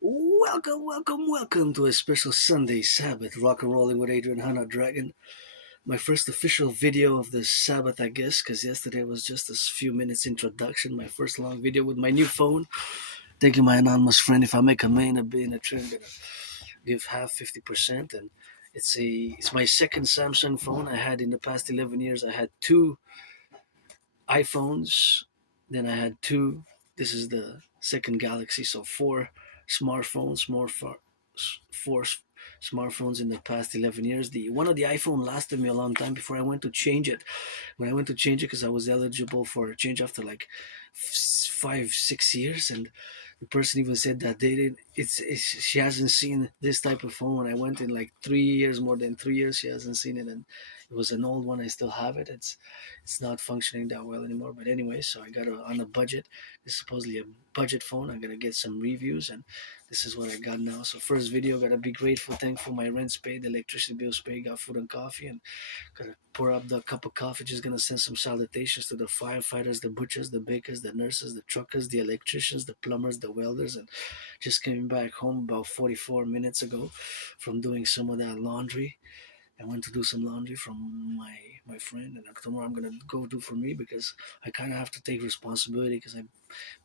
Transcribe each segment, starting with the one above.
Welcome to a special Sunday Sabbath rock and rolling with Adrian Hanna Dragon. My first official video of the Sabbath, I guess, because yesterday was just a few minutes introduction. My first long video with my new phone. Thank you, my anonymous friend. If I make a main of being a trend, I'm gonna give half 50%, and it's my second Samsung phone. I had in the past 11 years. I had two iPhones, then I had two. This is the second Galaxy, so four smartphones, four smartphones in the past 11 years. The one of the iPhone lasted me a long time before I went to change it. When I went to change it, because I was eligible for a change after like 5 6 years, and the person even said that they did. It's she hasn't seen this type of phone. When I went in like 3 years, more than 3 years, she hasn't seen it, and it was an old one. I still have it. It's not functioning that well anymore. But anyway, so I got it on a budget. This is supposedly a budget phone. I'm gonna get some reviews, and this is what I got now. So first video, gotta be grateful, thankful. My rent's paid, the electricity bill's paid, got food and coffee, and gotta pour up the cup of coffee. Just gonna send some salutations to the firefighters, the butchers, the bakers, the nurses, the truckers, the electricians, the plumbers, the welders, and just came back home about 44 minutes ago from doing some of that laundry. I went to do some laundry from my friend, and tomorrow I'm gonna go do for me because I kind of have to take responsibility because I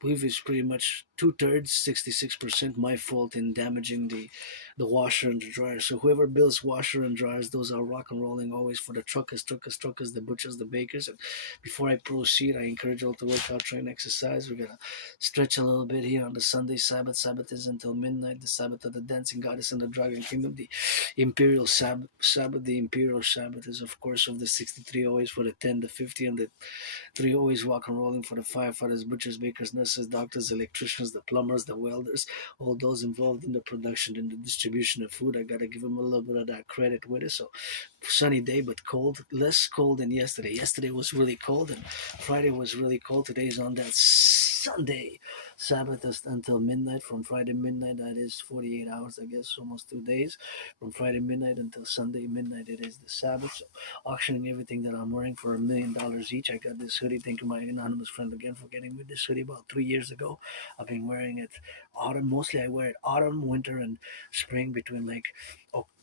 believe it's pretty much 2/3, 66% my fault in damaging the washer and the dryer. So whoever builds washer and dryers, those are rock and rolling always for the truckers, the butchers, the bakers. And before I proceed, I encourage you all to work out, train, exercise. We're gonna stretch a little bit here on the Sunday Sabbath. Sabbath is until midnight. The Sabbath of the dancing goddess and the dragon kingdom. The Imperial Sabbath. The Imperial Sabbath is of course of the 63 always for the 10, the 50, and the three always rock and rolling for the firefighters, butchers, bakers, nurses, doctors, electricians, the plumbers, the welders, all those involved in the production and the distribution of food. I gotta give them a little bit of that credit with it. So sunny day but cold, less cold than yesterday. Yesterday was really cold and Friday was really cold. Today's on that Sunday. Sabbath is until midnight. From Friday midnight, that is 48 hours, I guess, almost 2 days. From Friday midnight until Sunday midnight, it is the Sabbath. So auctioning everything that I'm wearing for $1 million each. I got this hoodie. Thank you, my anonymous friend, again for getting me this hoodie about 3 years ago. I've been wearing it autumn. Mostly I wear it autumn, winter, and spring between like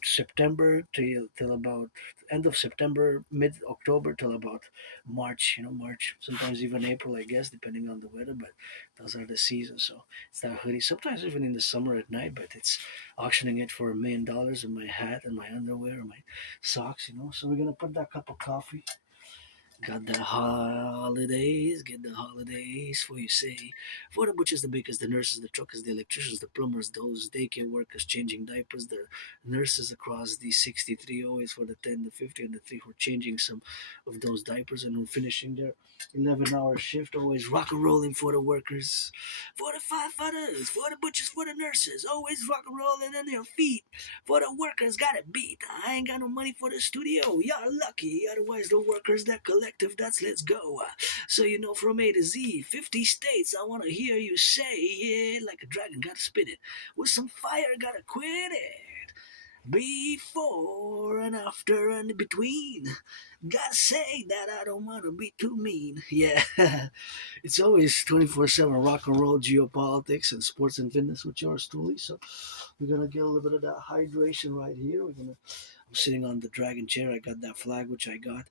September till about end of September, mid October till about March. March, sometimes even April, I guess, depending on the weather. But those are the seasons. So it's that hoodie. Sometimes even in the summer at night, but it's auctioning it for $1 million and my hat and my underwear and my socks. So we're gonna put that cup of coffee. Got the holidays, get the holidays for you say. For the butchers, the bakers, the nurses, the truckers, the electricians, the plumbers, those daycare workers changing diapers, the nurses across the 63 always for the 10, the 50, and the 3 who are changing some of those diapers and who are finishing their 11-hour shift, always rock and rolling for the workers, for the firefighters, for the butchers, for the nurses, always rock and rolling on their feet. For the workers, got it beat. I ain't got no money for the studio. Y'all lucky. Otherwise, the workers, that collective, that's let's go. So, from A to Z, 50 states, I want to hear you say it like a dragon. Gotta spit it. With some fire, gotta quit it. Before and after and in between. Gotta say that I don't want to be too mean. Yeah. It's always 24/7 rock and roll, geopolitics, and sports and fitness with yours truly. So we're gonna get a little bit of that hydration right here. I'm sitting on the dragon chair. I got that flag which I gotta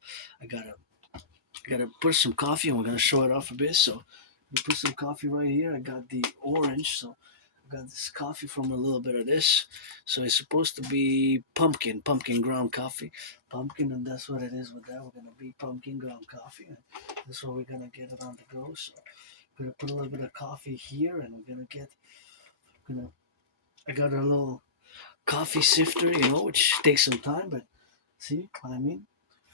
put some coffee and we're gonna show it off a bit. So we put some coffee right here. I got the orange, so I got this coffee from a little bit of this. So it's supposed to be pumpkin ground coffee. Pumpkin, and that's what it is with that. We're gonna be pumpkin ground coffee. And that's what we're gonna get it on the go. So we're gonna put a little bit of coffee here and gonna I got a little coffee sifter, which takes some time, but see what I mean?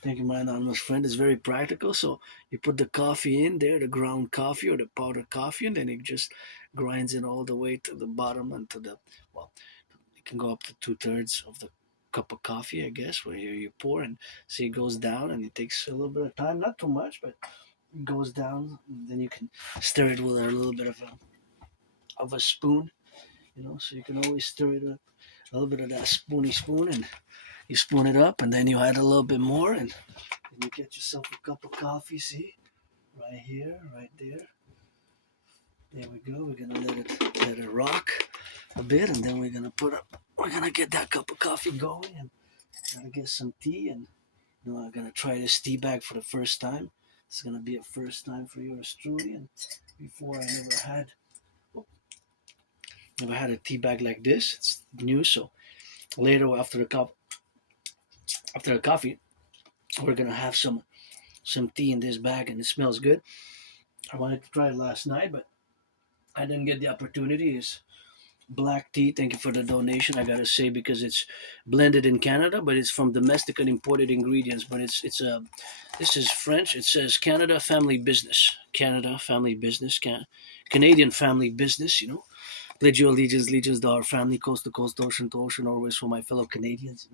Thank you, my anonymous friend. It's very practical. So you put the coffee in there, the ground coffee or the powdered coffee, and then it just grinds it all the way to the bottom and well, it can go up to 2/3 of the cup of coffee, I guess, where you pour and see it goes down and it takes a little bit of time, not too much, but it goes down. And then you can stir it with a little bit of a spoon, so you can always stir it up a little bit of that spoon and you spoon it up and then you add a little bit more and you get yourself a cup of coffee. See, right here, right there. There we go. We're gonna let it rock. a bit, and then we're gonna get that cup of coffee going, and gotta get some tea, and I'm gonna try this tea bag for the first time. It's gonna be a first time for yours truly, and before I never had a tea bag like this. It's new, so later after the coffee, we're gonna have some tea in this bag, and it smells good. I wanted to try it last night, but I didn't get the opportunity. It's black tea. Thank you for the donation. I gotta say because it's blended in Canada, but it's from domestic and imported ingredients. But it's a this is French. It says Canada family business. Canada family business. Canadian family business. Pledge your allegiance to our family, coast to coast, ocean to ocean, always for my fellow Canadians.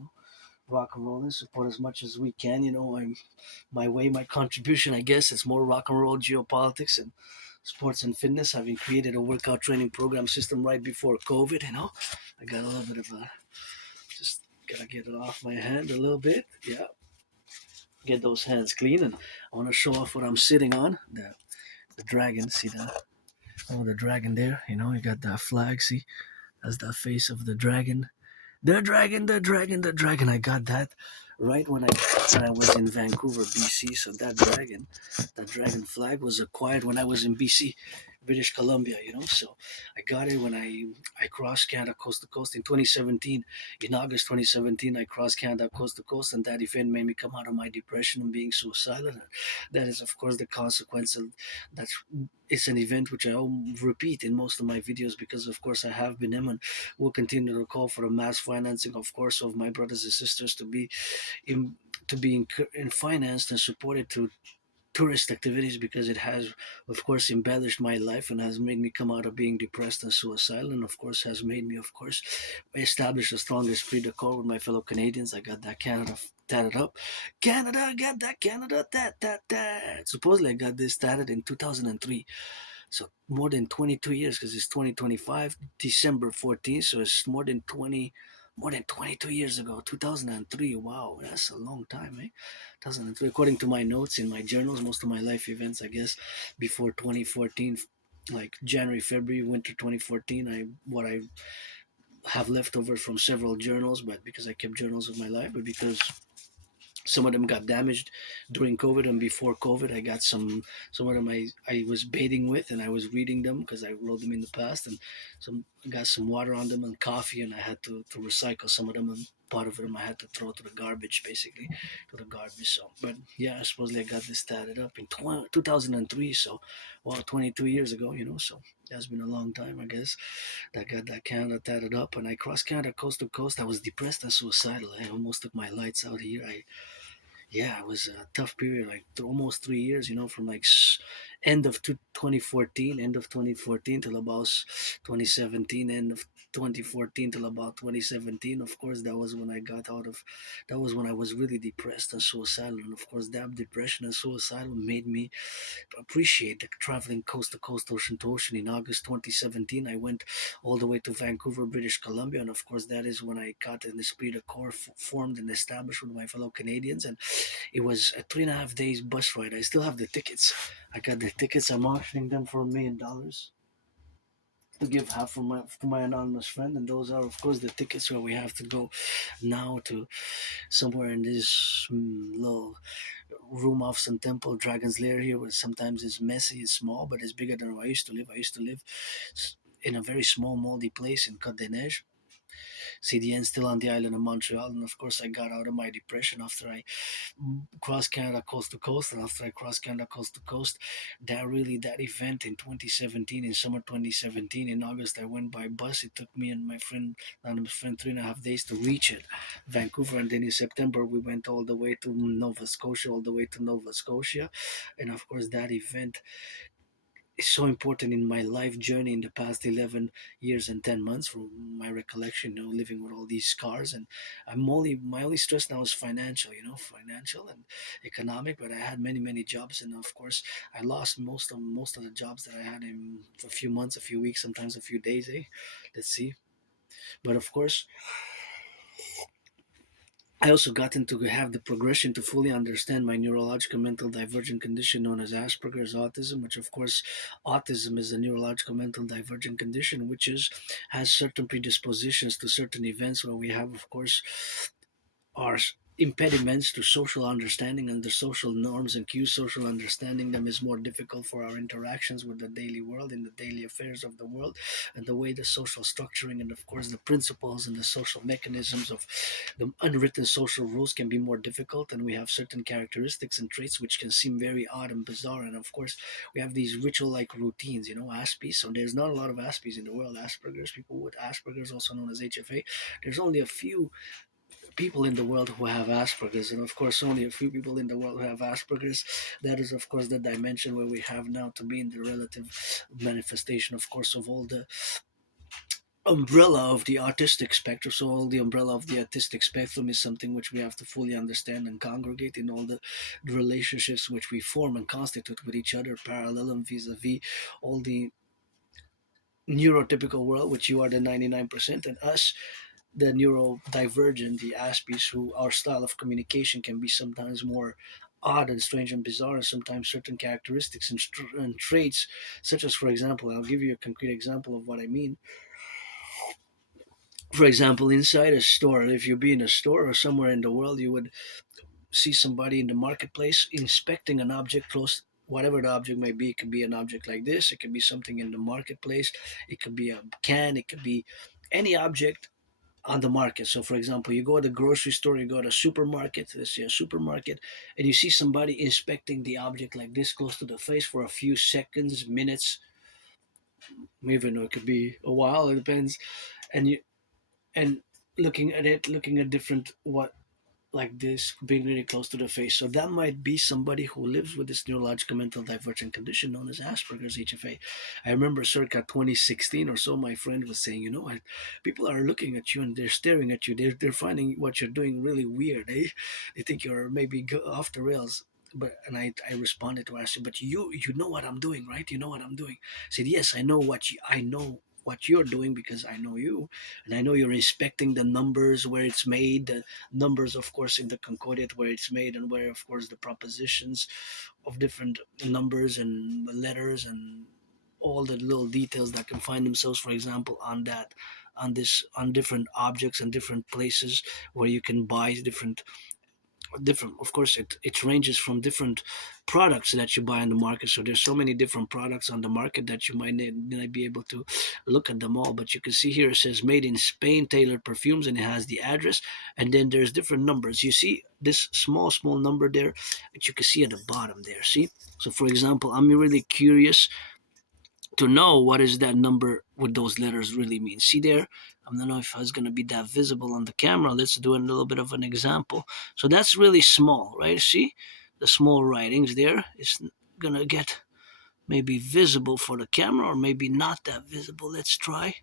Rock and roll and support as much as we can. I'm my way, my contribution. I guess it's more rock and roll, geopolitics, and sports and fitness. Having created a workout training program system right before COVID. I got a little bit of a just gotta get it off my hand a little bit. Yeah, get those hands clean, and I want to show off what I'm sitting on. The dragon. See that? Oh, the dragon there. You got that flag. See, that's the face of the dragon. The dragon, the dragon, the dragon. I got that right when I was in Vancouver, BC. So that dragon flag was acquired when I was in BC, British Columbia. So I got it when I crossed Canada coast to coast in 2017. In August 2017, I crossed Canada coast to coast, and that event made me come out of my depression and being suicidal. And that is, of course, the consequence of that's. It's an event which I repeat in most of my videos because, of course, I have been him and will continue to call for the mass financing, of course, of my brothers and sisters in, to be financed and supported through tourist activities because it has, of course, embellished my life and has made me come out of being depressed and suicidal, and of course, has made me, of course, establish a strong esprit de corps with my fellow Canadians. I got that Canada tatted up. Canada, I got that Canada tat. Supposedly, I got this tatted in 2003. So more than 22 years because it's 2025, December 14th. So it's more than 22 years ago, 2003. Wow, that's a long time, eh? 2003. According to my notes in my journals, most of my life events, I guess, before 2014, like January, February, winter 2014, what I have leftovers from several journals, but because I kept journals of my life, but because some of them got damaged during COVID and before COVID. I got some of them I was bathing with and I was reading them because I wrote them in the past, and some I got some water on them and coffee, and I had to recycle some of them, and part of them I had to throw to the garbage, basically to the garbage. So, but yeah, supposedly I got this tatted up in 2003. So, well, 22 years ago, so that's been a long time, I guess. I got that Canada tatted up, and I crossed Canada coast to coast. I was depressed and suicidal. I almost took my lights out here. Yeah, it was a tough period, like almost 3 years, from like end of 2014, till about 2017, end of 2014 till about 2017. Of course, that was when I was really depressed and suicidal. And of course, that depression and suicidal made me appreciate the traveling coast to coast, ocean to ocean. In August 2017, I went all the way to Vancouver, British Columbia, and of course, that is when I got an esprit de corps formed and established with my fellow Canadians. And it was a 3.5 days bus ride. I still have the tickets. I got the tickets. I'm auctioning them for $1 million to give half to my anonymous friend, and those are, of course, the tickets where we have to go now to somewhere in this little room off some temple dragon's lair here, where sometimes it's messy, it's small, but it's bigger than where I used to live. I used to live in a very small moldy place in Côte des Neiges. CDN still on the island of Montreal, and of course I got out of my depression after I crossed Canada coast to coast, and after I crossed Canada coast to coast, that event in 2017, in summer 2017, in August, I went by bus. It took me and my friend 3.5 days to reach it, Vancouver, and then in September we went all the way to Nova Scotia, and of course that event is so important in my life journey in the past 11 years and 10 months from my recollection, living with all these scars. And my only stress now is financial, financial and economic, but I had many jobs, and of course I lost most of the jobs that I had in a few months, a few weeks, sometimes a few days. Let's see. But of course, I also gotten to have the progression to fully understand my neurological mental divergent condition known as Asperger's autism, which of course autism is a neurological mental divergent condition, which is has certain predispositions to certain events where we have, of course, are impediments to social understanding and the social norms and cues. Social understanding them is more difficult for our interactions with the daily world in the daily affairs of the world, and the way the social structuring and of course the principles and the social mechanisms of the unwritten social rules can be more difficult. And we have certain characteristics and traits which can seem very odd and bizarre. And of course we have these ritual like routines, Aspies. So there's not a lot of Aspies in the world. Asperger's, people with Asperger's, also known as HFA, there's only a few people in the world who have Asperger's, and of course, only a few people in the world who have Asperger's. That is, of course, the dimension where we have now to be in the relative manifestation, of course, of all the umbrella of the autistic spectrum. So, all the umbrella of the autistic spectrum is something which we have to fully understand and congregate in all the relationships which we form and constitute with each other, parallel and vis a vis all the neurotypical world, which you are the 99%, and us the neurodivergent, the Aspies, who our style of communication can be sometimes more odd and strange and bizarre, and sometimes certain characteristics and traits, such as, for example, I'll give you a concrete example of what I mean. For example, inside a store, if you be in a store or somewhere in the world, you would see somebody in the marketplace inspecting an object close. Whatever the object may be, it could be an object like this, it could be something in the marketplace, it could be a can, it could be any object on the market. So, for example, you go to the grocery store, you go to a supermarket, let's say a supermarket, and you see somebody inspecting the object like this close to the face for a few seconds, minutes, even though it could be a while, it depends. And you and looking at it, looking at different what like this, being really close to the face. So that might be somebody who lives with this neurological mental divergent condition known as Asperger's HFA. I remember circa 2016 or so, my friend was saying, people are looking at you and they're staring at you. They're finding what you're doing really weird. They think you're maybe off the rails. But and I responded to her, I said, but you know what I'm doing, right? You know what I'm doing. I said, yes, I know what you're doing because I know you, and I know you're inspecting the numbers where it's made, the numbers, of course, in the concordiate where it's made, and where, of course, the propositions of different numbers and letters and all the little details that can find themselves, for example, on that, on different objects and different places where you can buy different, of course, it ranges from different products that you buy on the market. So there's so many different products on the market that you might not be able to look at them all, but you can see here it says made in Spain, tailored perfumes, and it has the address, and then there's different numbers. You see this small number there that you can see at the bottom there, see? So for example, I'm really curious to know what is that number, what those letters really mean. See there, I don't know if it's going to be that visible on the camera. Let's do a little bit of an example. So that's really small, right? See the small writings there. It's going to get maybe visible for the camera or maybe not that visible. Let's try.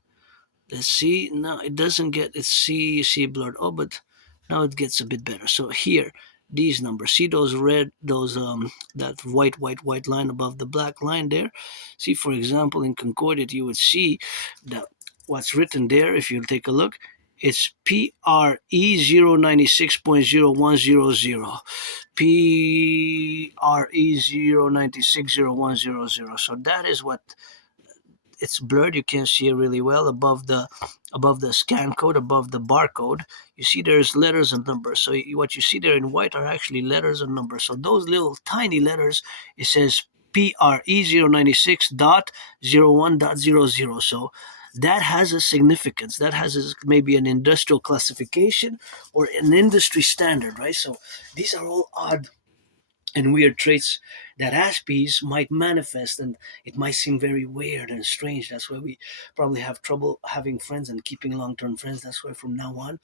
Let's see. No, it doesn't get, it's see, you see blurred. Oh, but now it gets a bit better. So here, these numbers, see those red, those that white line above the black line there. See, for example, in concordiate you would see that what's written there, if you take a look, it's PRE 096.0100. PRE 096.0100. So that is what, it's blurred, you can't see it really well. Above the scan code, above the barcode, you see there's letters and numbers. So what you see there in white are actually letters and numbers. So those little tiny letters, it says PRE 096.01.00. So that has a significance. That has maybe an industrial classification or an industry standard, right? So these are all odd and weird traits that Aspies might manifest, and it might seem very weird and strange. That's why we probably have trouble having friends and keeping long-term friends. That's why from now on,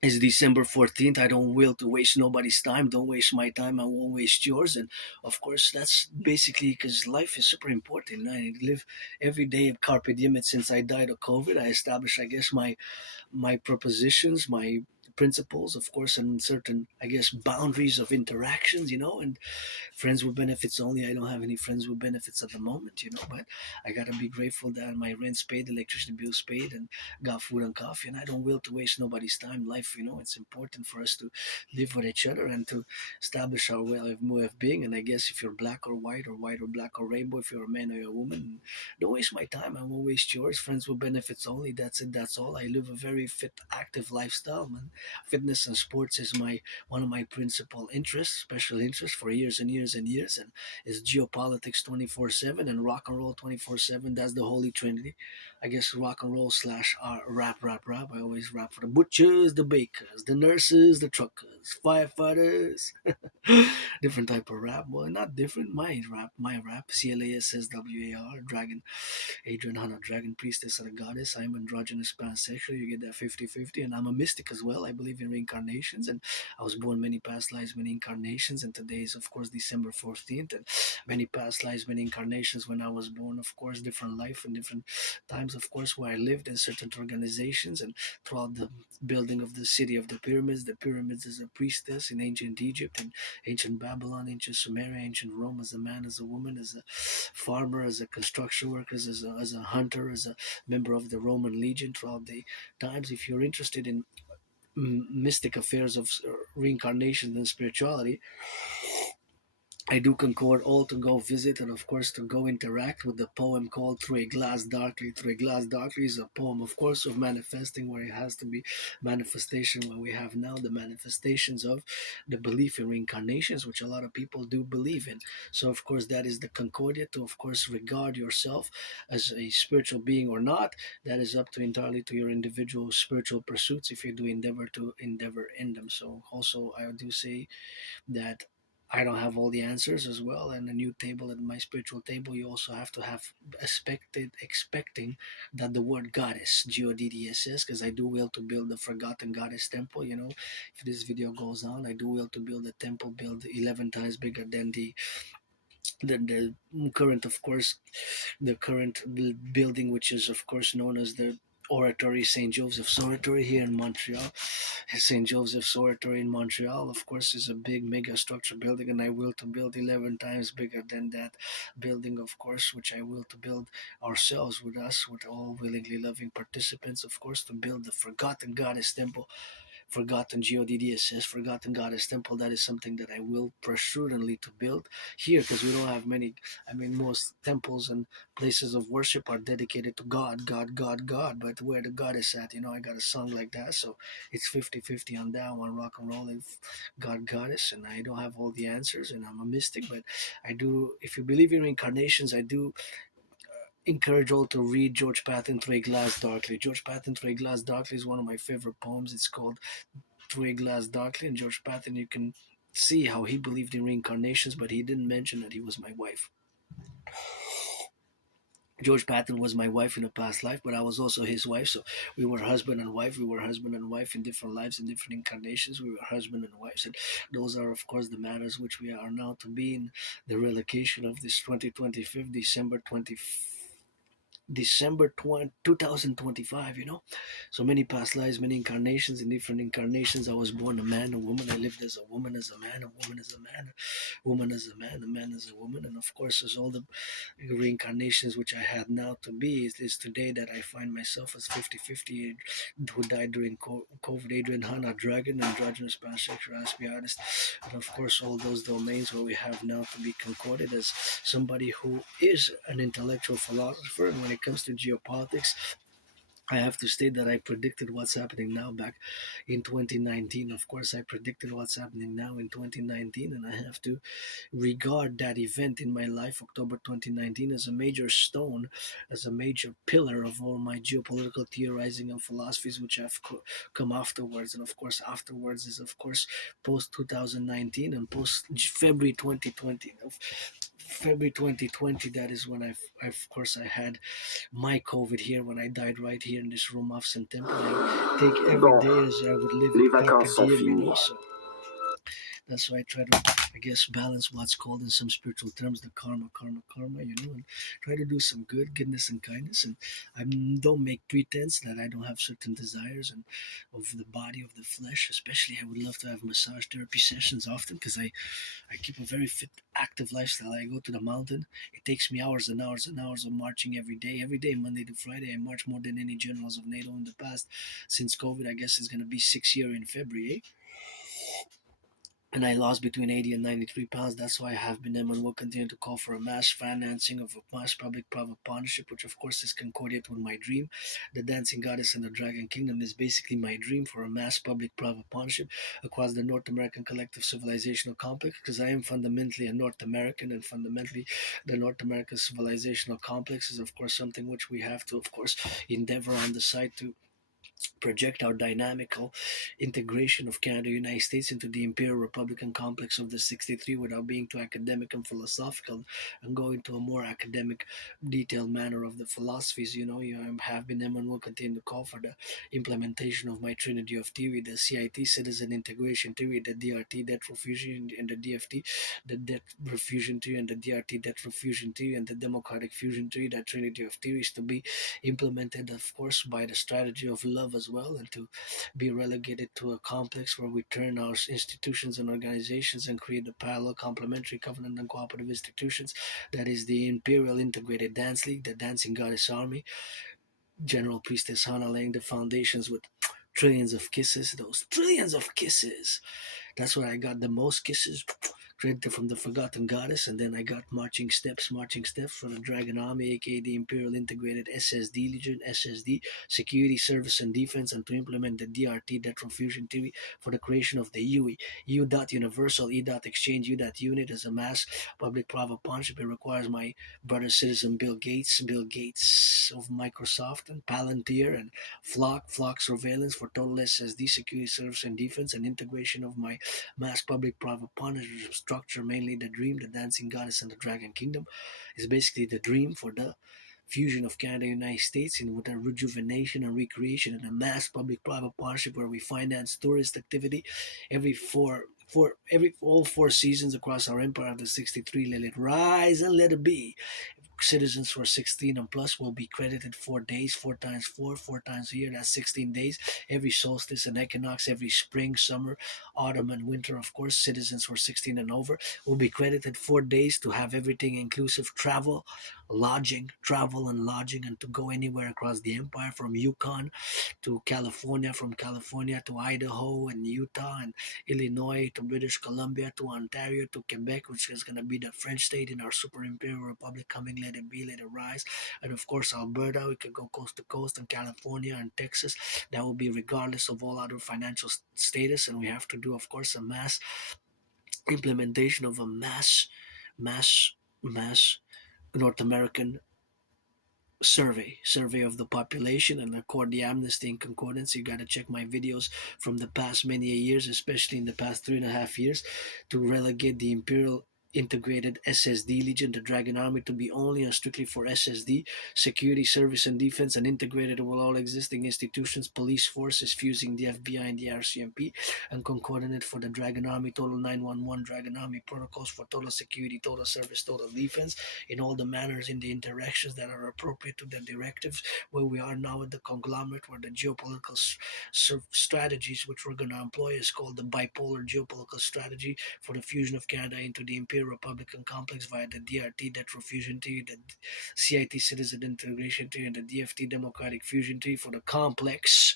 it's December 14th. I don't will to waste nobody's time. Don't waste my time. I won't waste yours. And of course, that's basically because life is super important. I live every day of carpe diem. And since I died of COVID, I established, I guess, my propositions, my principles, of course, and certain, I guess, boundaries of interactions, and friends with benefits only. I don't have any friends with benefits at the moment, but I gotta be grateful that my rent's paid, electricity bill's paid, and got food and coffee, and I don't will to waste nobody's time. Life, it's important for us to live with each other and to establish our way of being. And I guess if you're black or white or black or rainbow, if you're a man or you're a woman, don't waste my time. I won't waste yours. Friends with benefits only. That's it. That's all. I live a very fit, active lifestyle, man. Fitness and sports is my one of my principal interests, special interests for years and years and years, and is geopolitics 24/7 and rock and roll 24/7. That's the holy trinity. I guess rock and roll slash rap, rap, rap. I always rap for the butchers, the bakers, the nurses, the truckers, firefighters. Different type of rap. Well, not different. My rap. CLASSWAR. Dragon. Adrian Hanna, Dragon Priestess of the Goddess. I'm androgynous pansexual. You get that 50-50. And I'm a mystic as well. I believe in reincarnations. And I was born many past lives, many incarnations. And today is, of course, December 14th. And many past lives, many incarnations when I was born, of course, different life and different times, of course, where I lived in certain organizations and throughout the building of the city of the pyramids. The pyramids as a priestess in ancient Egypt and ancient Babylon, ancient Sumeria, ancient Rome, as a man, as a woman, as a farmer, as a construction worker, as a hunter, as a member of the Roman legion throughout the times. If you're interested in mystic affairs of reincarnation and spirituality, I do concord all to go visit and, of course, to go interact with the poem called Through a Glass Darkly. Through a Glass Darkly is a poem, of course, of manifesting, where it has to be manifestation, where we have now the manifestations of the belief in reincarnations, which a lot of people do believe in. So, of course, that is the Concordia to, of course, regard yourself as a spiritual being or not. That is up to entirely to your individual spiritual pursuits if you do endeavor in them. So, also, I do say that I don't have all the answers as well. And a new table at my spiritual table, you also have to have expecting that the word goddess, GODDSS, because I do will to build the forgotten goddess temple. If this video goes on, I do will to build a temple, build 11 times bigger than the current, of course, the current building, which is, of course, known as the Oratory, St. Joseph's Oratory here in Montreal. St. Joseph's Oratory in Montreal, of course, is a big mega structure building, and I will to build 11 times bigger than that building, of course, which I will to build ourselves with us, with all willingly loving participants, of course, to build the Forgotten Goddess Temple. Forgotten GODDSS, Forgotten Goddess Temple. That is something that I will prudently to build here, because we don't have many. I mean, most temples and places of worship are dedicated to God, God, God, God. But where the God is at, I got a song like that. So it's 50-50 on that one, rock and roll and God, Goddess. And I don't have all the answers, and I'm a mystic, but I do, if you believe in reincarnations, I do encourage all to read George Patton Through a Glass Darkly. George Patton Through a Glass Darkly is one of my favorite poems. It's called Through a Glass Darkly. And George Patton, you can see how he believed in reincarnations, but he didn't mention that he was my wife. George Patton was my wife in a past life, but I was also his wife. So we were husband and wife. We were husband and wife in different lives, in different incarnations. We were husband and wife. And those are, of course, the matters which we are now to be in the relocation of this 2025, December 2025, So many past lives, many incarnations. In different incarnations, I was born a man, a woman. I lived as a woman, as a man, a woman as a man, a woman as a man, a man as a woman. And of course, as all the reincarnations which I had now to be, is today that I find myself as 50-50, who died during COVID, Adrian Hanna, Dragon, androgynous, pansexual, Aspiesque, and of course, all those domains where we have now to be concorded as somebody who is an intellectual philosopher. And when it comes to geopolitics, I have to state that I predicted what's happening now back in 2019. Of course, I predicted what's happening now in 2019, and I have to regard that event in my life, October 2019, as a major stone, as a major pillar of all my geopolitical theorizing and philosophies, which have come afterwards. And of course, afterwards is, of course, post 2019 and post February 2020. February 2020, that is when of course, I had my COVID here, when I died right here in this room of St. Temple. I take every day as I would live Les it carpe vacances sont diem, finies. So That's why I try to, I guess, balance what's called in some spiritual terms the karma, and try to do some good, goodness, and kindness. And I don't make pretense that I don't have certain desires and of the body, of the flesh. Especially, I would love to have massage therapy sessions often because I keep a very fit, active lifestyle. I go to the mountain. It takes me hours and hours and hours of marching every day. Every day, Monday to Friday, I march more than any generals of NATO in the past. Since COVID, I guess it's going to be 6 years in February. And I lost between 80 and 93 pounds. That's why I have been and will continue to call for a mass financing of a mass public-private partnership, which of course is concordant with my dream. The Dancing Goddess and the Dragon Kingdom is basically my dream for a mass public-private partnership across the North American collective civilizational complex, because I am fundamentally a North American, and fundamentally the North American civilizational complex is of course something which we have to of course endeavor on the side to project our dynamical integration of Canada, United States into the Imperial Republican complex of the 63 without being too academic and philosophical, and go into a more academic, detailed manner of the philosophies. You have been and will continue to call for the implementation of my trinity of theory, the CIT, citizen integration theory, the DRT, debt refusion, and the DFT, the debt refusion theory, and the DRT, debt refusion theory, and the democratic fusion theory. That trinity of theories to be implemented, of course, by the strategy of love as well, and to be relegated to a complex where we turn our institutions and organizations and create the parallel, complementary, covenant, and cooperative institutions. That is the Imperial Integrated Dance League, the Dancing Goddess Army, General Priestess Hana laying the foundations with trillions of kisses, those trillions of kisses. That's where I got the most kisses created from the Forgotten Goddess, and then I got marching steps for the Dragon Army, aka the Imperial Integrated SSD Legion, SSD, Security, Service, and Defense, and to implement the DRT, Debt Fusion Theory, for the creation of the UE, U. Universal, E. Exchange, U. Unit as a mass public-private partnership. It requires my brother citizen Bill Gates of Microsoft, and Palantir, and Flock Surveillance for total SSD, Security, Service, and Defense, and integration of my mass public-private partnership structure, mainly the Dream, the Dancing Goddess, and the Dragon Kingdom, is basically the dream for the fusion of Canada and United States, and with a rejuvenation and recreation and a mass public-private partnership where we finance tourist activity every every all 4 seasons across our empire of the 63. Let it rise and let it be. Citizens who are 16 and plus will be credited 4 days, 4 times a year. That's 16 days. Every solstice and equinox, every spring, summer, autumn, and winter, of course, citizens who are 16 and over will be credited 4 days to have everything inclusive travel and lodging, and to go anywhere across the empire from Yukon to California, from California to Idaho and Utah and Illinois to British Columbia to Ontario to Quebec, which is going to be the French state in our super imperial republic coming. Let it be, let it rise. And of course, Alberta, we could go coast to coast, and California and Texas. That will be regardless of all other financial status. And we have to do, of course, a mass implementation of a mass, mass North American survey of the population, and accord the amnesty and concordance. You got to check my videos from the past many years, especially in the past 3.5 years, to relegate the Imperial Integrated SSD Legion, the Dragon Army, to be only and strictly for SSD, security, service, and defense, and integrated with all existing institutions, police forces, fusing the FBI and the RCMP, and concordant for the Dragon Army, total 911 Dragon Army protocols for total security, total service, total defense, in all the manners, in the interactions that are appropriate to the directives, where we are now at the conglomerate, where the geopolitical strategies which we're going to employ is called the bipolar geopolitical strategy for the fusion of Canada into the Imperial Republican complex via the DRT, debt fusion theory, the CIT, citizen integration theory, and the DFT, democratic fusion theory, for the complex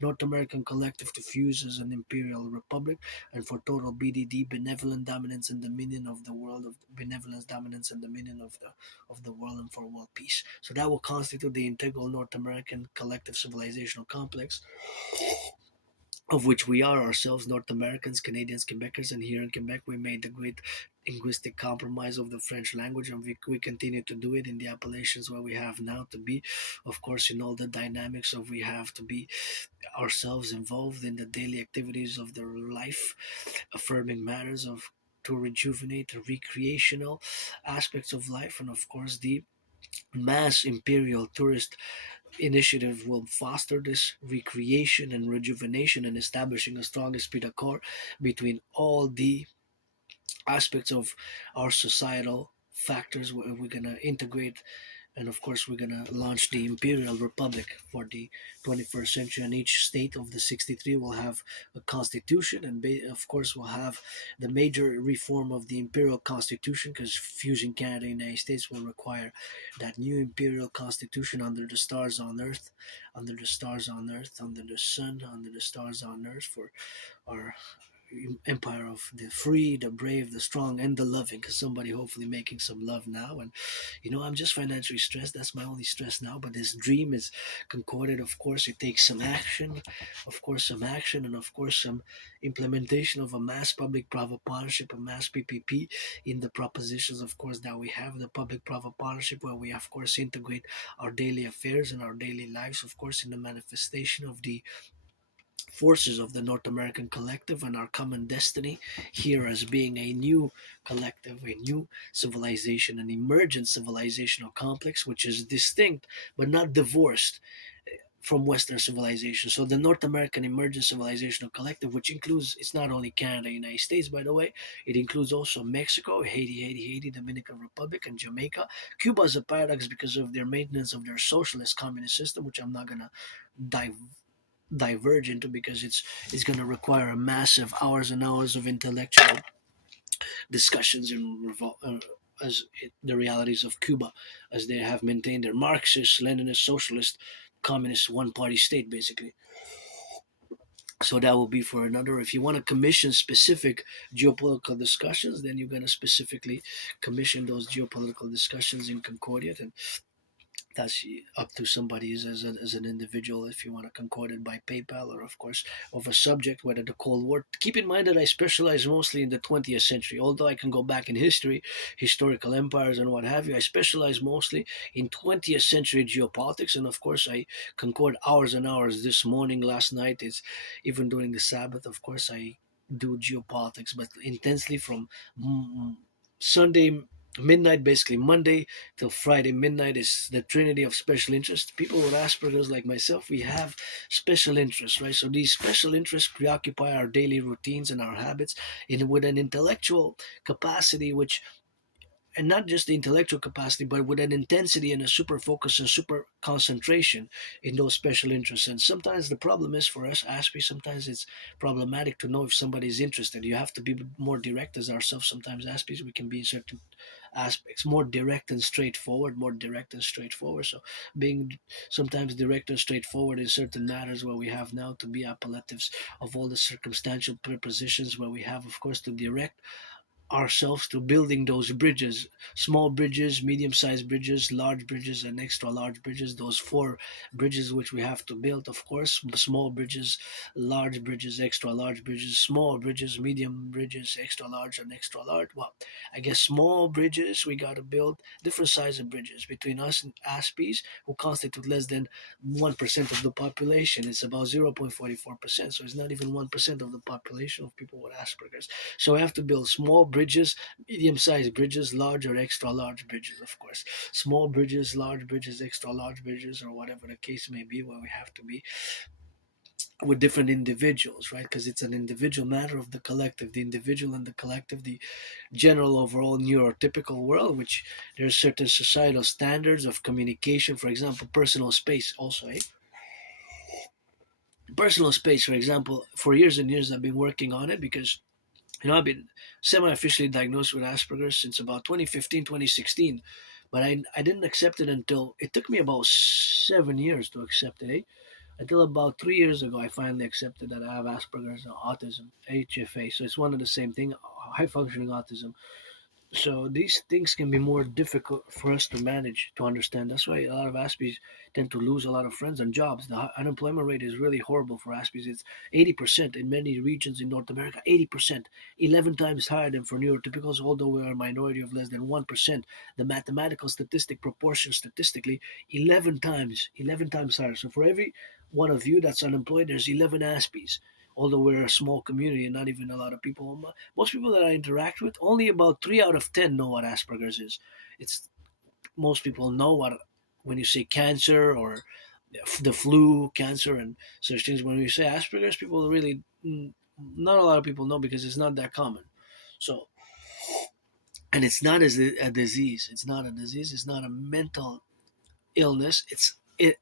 North American collective to fuse as an imperial republic, and for total BDD, benevolent dominance and dominion of the world, of benevolence, dominance, and dominion of the world, and for world peace. So that will constitute the integral North American collective civilizational complex, of which we are ourselves North Americans, Canadians, Quebecers, and here in Quebec we made the great linguistic compromise of the French language, and we continue to do it in the appellations where we have now to be, of course, in all the dynamics of we have to be ourselves involved in the daily activities of their life, affirming matters of to rejuvenate the recreational aspects of life, and of course the Mass imperial tourist initiative will foster this recreation and rejuvenation and establishing a strong esprit de corps between all the aspects of our societal factors. We're going to integrate, and of course we're going to launch the Imperial Republic for the 21st century, and each state of the 63 will have a constitution, and of course we'll have the major reform of the Imperial Constitution, because fusing Canada and the United States will require that new Imperial Constitution under the stars on earth, under the stars on earth, under the sun, under the stars on earth, for our empire of the free, the brave, the strong, and the loving. Because somebody hopefully making some love now, and I'm just financially stressed. That's my only stress now. But this dream is concorded. Of course, it takes some action, of course, some action, and of course, some implementation of a mass public-private partnership, a mass PPP in the propositions. Of course, that we have the public-private partnership, where we of course integrate our daily affairs and our daily lives. Of course, in the manifestation of the forces of the North American collective and our common destiny here as being a new collective, a new civilization, an emergent civilizational complex which is distinct but not divorced from Western civilization. So the North American Emergent Civilizational Collective, which includes, it's not only Canada, United States, by the way, it includes also Mexico, Haiti, Dominican Republic, and Jamaica. Cuba is a paradox because of their maintenance of their socialist communist system, which I'm not gonna dive diverge into, because it's going to require a massive hours and hours of intellectual discussions in the realities of Cuba, as they have maintained their Marxist, Leninist, socialist, communist one-party state, basically. So that will be for another. If you want to commission specific geopolitical discussions, then you're going to specifically commission those geopolitical discussions in Concordia, and that's up to somebody as an individual, if you want to concord it by PayPal, or of course of a subject, whether the Cold War. Keep in mind that I specialize mostly in the 20th century, although I can go back in history, historical empires and what have you. I specialize mostly in 20th century geopolitics, and of course I concord hours and hours this morning, last night. It's even during the Sabbath, of course I do geopolitics, but intensely from Sunday midnight, basically Monday till Friday midnight, is the trinity of special interest. People with Asperger's like myself, we have special interests, right? So these special interests preoccupy our daily routines and our habits in with an intellectual capacity, which, and not just the intellectual capacity, but with an intensity and a super focus and super concentration in those special interests. And sometimes the problem is for us, Aspie, sometimes it's problematic to know if somebody is interested. You have to be more direct as ourselves. Sometimes Aspies, we can be in certain aspects more direct and straightforward, more direct and straightforward. So being sometimes direct and straightforward in certain matters, where we have now to be appellatives of all the circumstantial prepositions, where we have, of course, to direct ourselves to building those bridges, small bridges, medium-sized bridges, large bridges, and extra large bridges. Those four bridges which we have to build, of course: small bridges, large bridges, extra large bridges, small bridges, medium bridges, extra large, and extra large. Well, I guess small bridges, we got to build different size of bridges between us and Aspies, who constitute less than 1% of the population. It's about 0.44%, so it's not even 1% of the population of people with Asperger's. So we have to build small bridges, medium-sized bridges, large or extra large bridges, of course. Small bridges, large bridges, extra large bridges, or whatever the case may be, where we have to be with different individuals, right? Because it's an individual matter of the collective, the individual and the collective, the general overall neurotypical world, which there's certain societal standards of communication, for example, personal space also, eh? Personal space, for example, for years and years I've been working on it, because I've been semi-officially diagnosed with Asperger's since about 2015, 2016, but I didn't accept it until it took me about 7 years to accept it. Eh? Until about 3 years ago, I finally accepted that I have Asperger's and autism, HFA. So it's one of the same thing, high functioning autism. So these things can be more difficult for us to manage, to understand. That's why a lot of Aspies tend to lose a lot of friends and jobs. The unemployment rate is really horrible for Aspies. It's 80% in many regions in North America, 80%, 11 times higher than for neurotypicals, although we are a minority of less than 1%. The mathematical statistic proportion statistically, 11 times higher. So for every one of you that's unemployed, there's 11 Aspies, although we're a small community and not even a lot of people. Most people that I interact with, only about 3 out of 10 know what Asperger's is. It's most people know what when you say cancer or the flu, cancer, and such things. When we say Asperger's, people really not a lot of people know because it's not that common. So, and it's not as a disease. It's not a disease. It's not a mental illness. It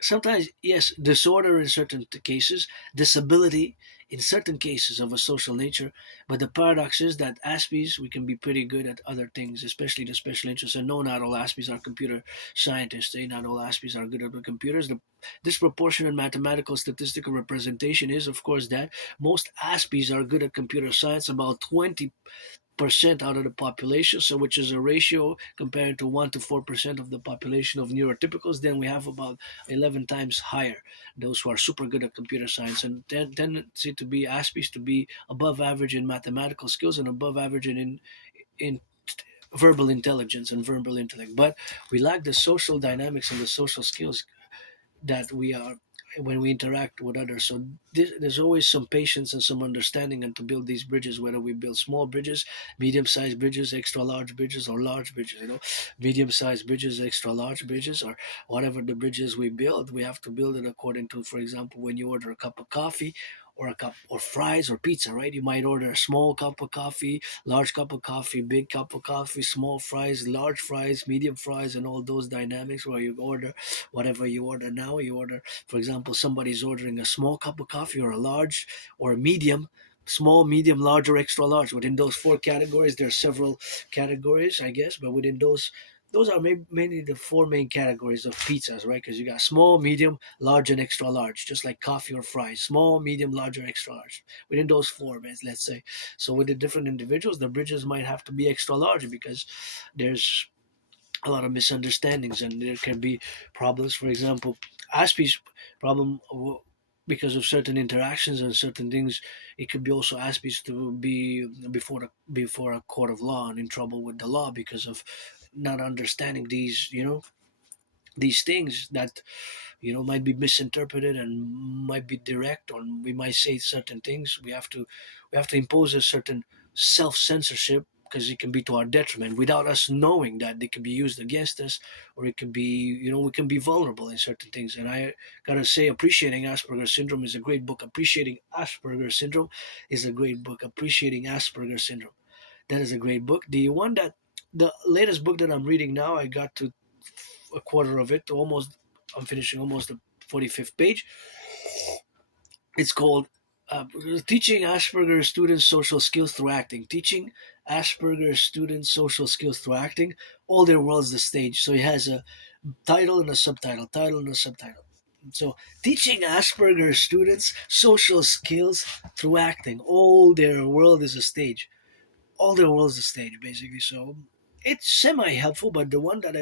sometimes, yes, disorder in certain cases, disability in certain cases of a social nature. But the paradox is that Aspies, we can be pretty good at other things, especially the special interests. And no, not all Aspies are computer scientists. Not all Aspies are good at the computers. The disproportionate mathematical statistical representation is, of course, that most Aspies are good at computer science. About 20% out of the population, so which is a ratio compared to 1 to 4% of the population of neurotypicals. Then we have about 11 times higher those who are super good at computer science, and tendency to be Aspies to be above average in mathematical skills and above average in verbal intelligence and verbal intellect. But we lack the social dynamics and the social skills that we are when we interact with others. So there's always some patience and some understanding, and to build these bridges, whether we build small bridges, medium-sized bridges, extra large bridges, or large bridges, medium-sized bridges, extra large bridges, or whatever the bridges we build, we have to build it according to, for example, when you order a cup of coffee or a cup or fries or pizza, right? You might order a small cup of coffee, large cup of coffee, big cup of coffee, small fries, large fries, medium fries, and all those dynamics where you order whatever you order. Now you order, for example, somebody's ordering a small cup of coffee or a large or a medium, small, medium, large, or extra large. Within those four categories, there are several categories, I guess, but within those are mainly the four main categories of pizzas, right? Because you got small, medium, large, and extra large, just like coffee or fries. Small, medium, large, or extra large. Within those four, let's say. So with the different individuals, the bridges might have to be extra large because there's a lot of misunderstandings and there can be problems. For example, Aspie's problem because of certain interactions and certain things, it could be also Aspie's to be before a court of law and in trouble with the law because of not understanding these things that might be misinterpreted and might be direct, or we might say certain things. We have to impose a certain self-censorship because it can be to our detriment without us knowing that they can be used against us, or it can be, we can be vulnerable in certain things. And I gotta say, Appreciating Asperger's Syndrome is a great book. Appreciating Asperger's Syndrome is a great book. Appreciating Asperger's Syndrome, that is a great book. The latest book that I'm reading now, I got to a quarter of it, almost. I'm finishing almost the 45th page. It's called Teaching Asperger's Students Social Skills Through Acting. Teaching Asperger's Students Social Skills Through Acting. All Their World's the Stage. So it has a title and a subtitle, title and a subtitle. So, Teaching Asperger's Students Social Skills Through Acting. All Their World is a Stage. All Their World is a Stage, basically. So, it's semi helpful, but the one that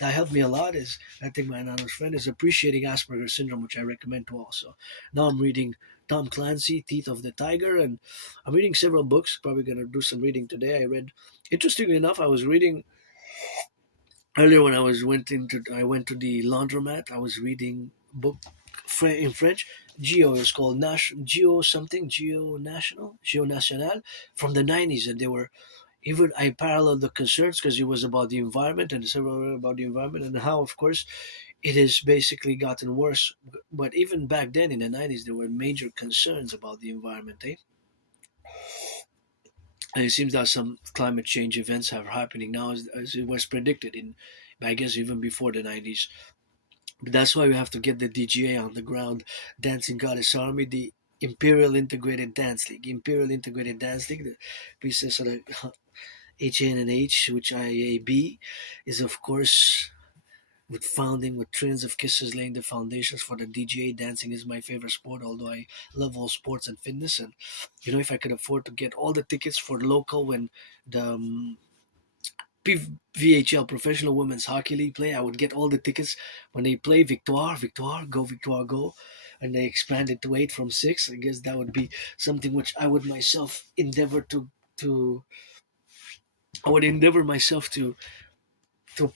helped me a lot is, I think my anonymous friend, is Appreciating Asperger's Syndrome, which I recommend to also. Now I'm reading Tom Clancy, Teeth of the Tiger, and I'm reading several books. Probably gonna do some reading today. I read, interestingly enough, I was reading earlier when I went to the laundromat. I was reading book in French. Geo is called Geo something, Geo National, Geo National, from the 90s, and they were, even I paralleled the concerns because it was about the environment and several about the environment and how, of course, it has basically gotten worse. But even back then in the 90s, there were major concerns about the environment. And it seems that some climate change events are happening now as it was predicted I guess, even before the 90s. But that's why we have to get the DGA on the ground, Dancing Goddess Army, the Imperial Integrated Dance League. Imperial Integrated Dance League, the pieces of the HNH, which IAB is, of course, with founding with trillions of kisses laying the foundations for the DGA. Dancing is my favorite sport, although I love all sports and fitness. And if I could afford to get all the tickets for local when the VHL Professional Women's Hockey League play, I would get all the tickets when they play Victoire, Victoire, go Victoire, go. And they expanded to 8 from 6. I guess that would be something which I would myself endeavor to I would endeavor myself to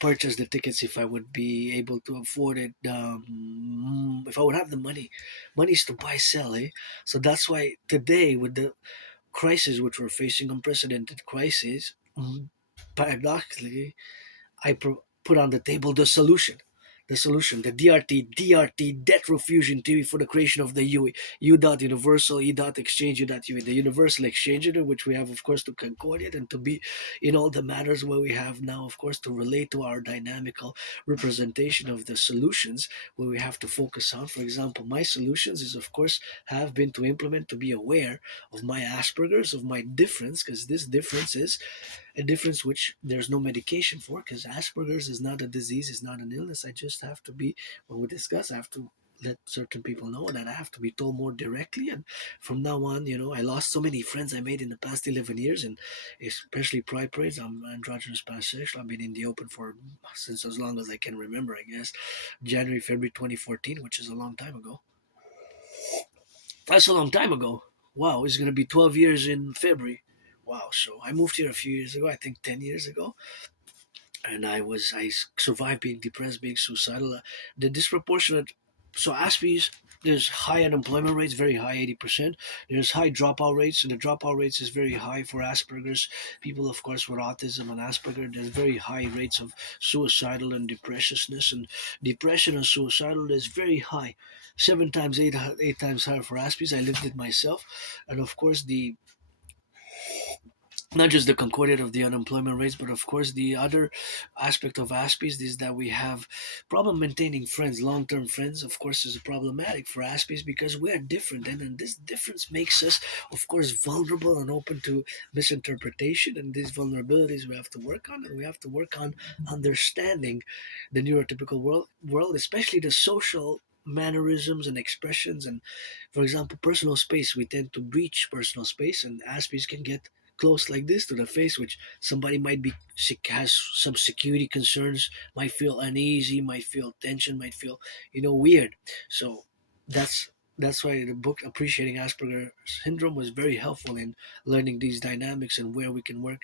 purchase the tickets if I would be able to afford it. If I would have the money is to buy, sell, eh? So that's why today, with the crisis which we're facing, unprecedented crisis, paradoxically, I pro- put on the table the DRT debt refusion theory for the creation of the U dot universal, E dot exchange, U dot UE, the universal exchange unit, which we have, of course, to concord it and to be in all the matters where we have now, of course, to relate to our dynamical representation of the solutions where we have to focus on. For example, my solutions is, of course, have been to implement, to be aware of my Asperger's, of my difference, because this difference is a difference which there's no medication for, because Asperger's is not a disease, it's not an illness. I just have to be, when we discuss, I have to let certain people know that I have to be told more directly. And from now on, I lost so many friends I made in the past 11 years, and especially pride parades. I'm androgynous pansexual. I've been in the open for since as long as I can remember, I guess. January, February 2014, which is a long time ago. That's a long time ago. Wow, it's going to be 12 years in February. Wow, so I moved here a few years ago, I think 10 years ago, and I survived being depressed, being suicidal. The disproportionate, so Aspies, there's high unemployment rates, very high, 80%. There's high dropout rates, and the dropout rates is very high for Asperger's. People, of course, with autism and Asperger, there's very high rates of suicidal and depressiousness, and depression and suicidal is very high. Seven times, eight times higher for Aspies. I lived it myself, and of course the not just the concordat of the unemployment rates, but of course the other aspect of Aspies is that we have problem maintaining friends, long-term friends. Of course, is problematic for Aspies because we are different, and this difference makes us, of course, vulnerable and open to misinterpretation. And these vulnerabilities we have to work on, and we have to work on understanding the neurotypical world, especially the social mannerisms and expressions. And for example, personal space, we tend to breach personal space, and Aspies can get close like this to the face, which somebody might be has some security concerns, might feel uneasy, might feel tension, might feel weird. So that's that's why the book Appreciating Asperger Syndrome was very helpful in learning these dynamics and where we can work,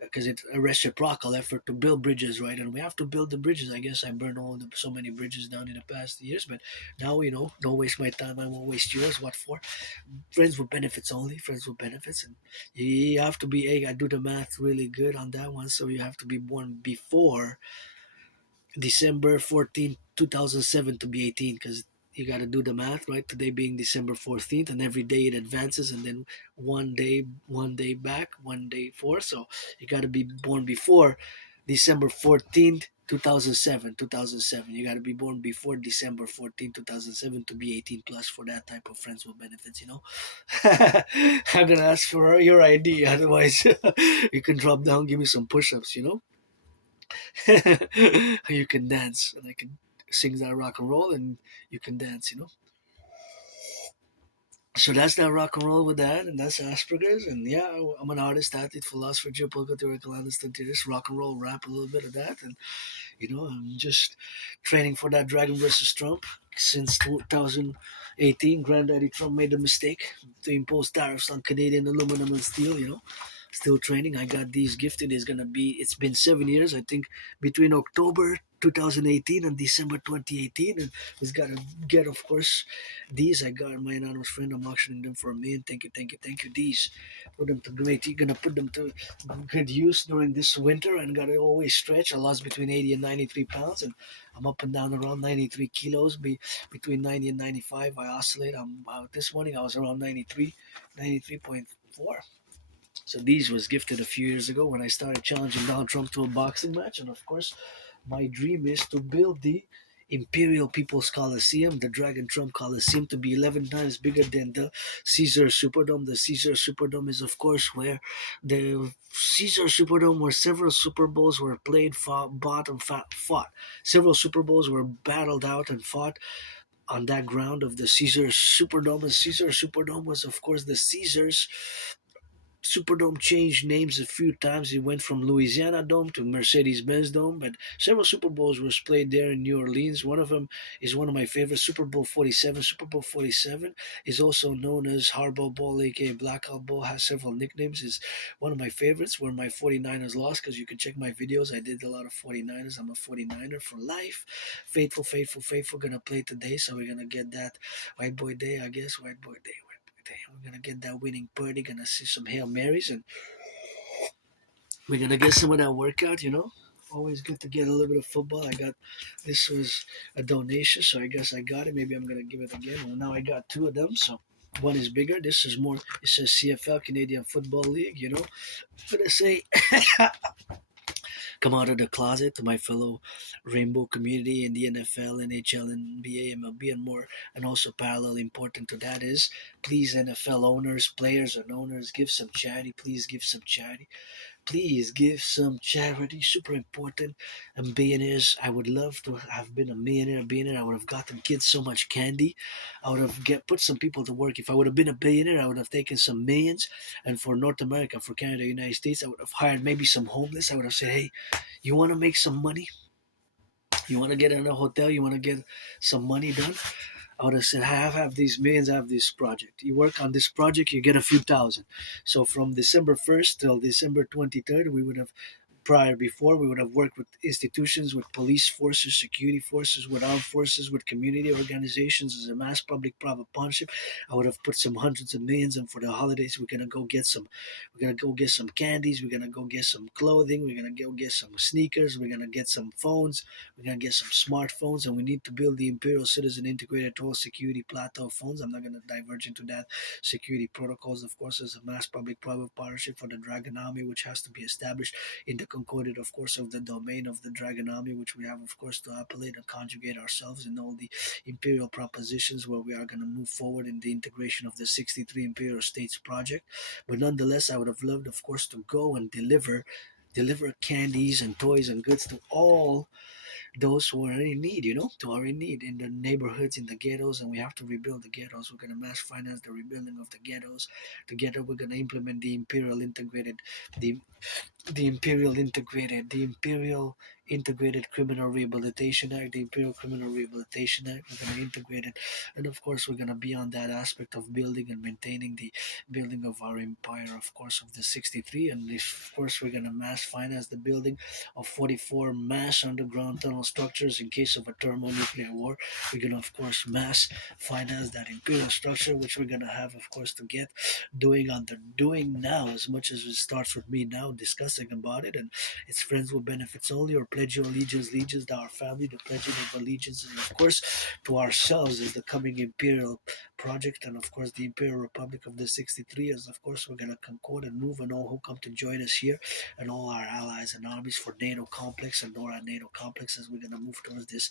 because it's a reciprocal effort to build bridges, right? And we have to build the bridges. I guess I burned so many bridges down in the past years, but now don't waste my time. I won't waste yours. What for? Friends with benefits only. Friends with benefits, and you have to be. Hey, I do the math really good on that one. So you have to be born before December 14th, 2007 to be 18, because you got to do the math, right? Today being December 14th, and every day it advances, and then one day back, one day forth. So you got to be born before December 14th, 2007. 2007. You got to be born before December 14th, 2007 to be 18 plus for that type of friends with benefits. I'm going to ask for your ID. Otherwise, you can drop down, give me some push ups. You can dance, and I can sing that rock and roll, and you can dance. So that's that rock and roll with that, and that's Asperger's. And yeah, I'm an artist, athlete, philosopher, geopolitical, theoretical analyst, and this rock and roll, rap, a little bit of that. And I'm just training for that Dragon versus Trump since 2018. Granddaddy Trump made the mistake to impose tariffs on Canadian aluminum and steel. Still training. I got these gifted. It's been 7 years, I think, between October 2018 and December 2018. And we've got to get, of course, these. I got my anonymous friend. I'm auctioning them for me. And thank you, thank you, thank you. These. Put them to great. You're going to put them to good use during this winter, and got to always stretch. I lost between 80 and 93 pounds, and I'm up and down around 93 kilos. Between 90 and 95, I oscillate. This morning I was around 93, 93.4. So these was gifted a few years ago when I started challenging Donald Trump to a boxing match. And of course, my dream is to build the Imperial People's Coliseum, the Dragon Trump Coliseum, to be 11 times bigger than the Caesar Superdome. The Caesar Superdome is, of course, where the Caesar Superdome, where several Super Bowls were played, fought. Several Super Bowls were battled out and fought on that ground of the Caesar Superdome. And Caesar Superdome was, of course, the Caesars Superdome changed names a few times. It went from Louisiana Dome to Mercedes-Benz Dome, but several Super Bowls were played there in New Orleans. One of them is one of my favorites, Super Bowl 47. Super Bowl 47 is also known as Hardball Bowl, aka Blackout Bowl, has several nicknames. Is one of my favorites where my 49ers lost, because you can check my videos. I did a lot of 49ers. I'm a 49er for life. Faithful, faithful, faithful. Gonna play today, so we're gonna get that White Boy Day, I guess. White Boy Day. We're gonna get that winning birdie, gonna see some Hail Marys, and we're gonna get some of that workout. Always good to get a little bit of football. I got this was a donation, so I guess I got it. Maybe I'm gonna give it again. Well, now I got two of them, so one is bigger. This is more. It says CFL, Canadian Football League. But I say, come out of the closet to my fellow rainbow community in the NFL, NHL, NBA, MLB, and more. And also, parallel important to that is, please, NFL owners, players, and owners, give some charity. Please give some charity. Please give some charity. Super important. And billionaires, I would love to have been a millionaire. Billionaire, I would have gotten kids so much candy. I would have put some people to work. If I would have been a billionaire, I would have taken some millions. And for North America, for Canada, United States, I would have hired maybe some homeless. I would have said, hey, you want to make some money? You want to get in a hotel? You want to get some money done? I would have said, have these millions, I have this project. You work on this project, you get a few thousand. So from December 1st till December 23rd, we would have before we would have worked with institutions, with police forces, security forces, with armed forces, with community organizations as a mass public private partnership. I would have put some hundreds of millions, and for the holidays we're gonna go get some candies, we're gonna go get some clothing, we're gonna go get some sneakers, we're gonna get some phones, we're gonna get some smartphones, and we need to build the Imperial Citizen Integrated Total Security Plateau Phones. I'm not gonna diverge into that. Security protocols, of course, as a mass public private partnership for the Dragon Army, which has to be established in the concorded, of course, of the domain of the Dragon Army, which we have, of course, to appellate and conjugate ourselves in all the imperial propositions where we are going to move forward in the integration of the 63 imperial states project. But nonetheless, I would have loved, of course, to go and deliver candies and toys and goods to all those who are in need, to are in need in the neighborhoods, in the ghettos, and we have to rebuild the ghettos. We're going to mass finance the rebuilding of the ghettos. Together, we're going to implement the the Imperial Integrated Criminal Rehabilitation Act, the Imperial Criminal Rehabilitation Act. We're going to integrate it, and of course, we're going to be on that aspect of building and maintaining the building of our empire, of course, of the 63, and of course, we're going to mass finance the building of 44 mass underground tunnel structures in case of a thermonuclear war. We're going to, of course, mass finance that imperial structure, which we're going to have, of course, to get doing now, as much as it starts with me now discussing about it, and it's friends with benefits only, or pledge your allegiance to our family, the pledging of allegiance, and of course to ourselves as the coming imperial project, and of course the Imperial Republic of the 63, as of course we're going to concord and move, and all who come to join us here, and all our allies and armies for NATO complex and NORAD NATO complex, as we're going to move towards this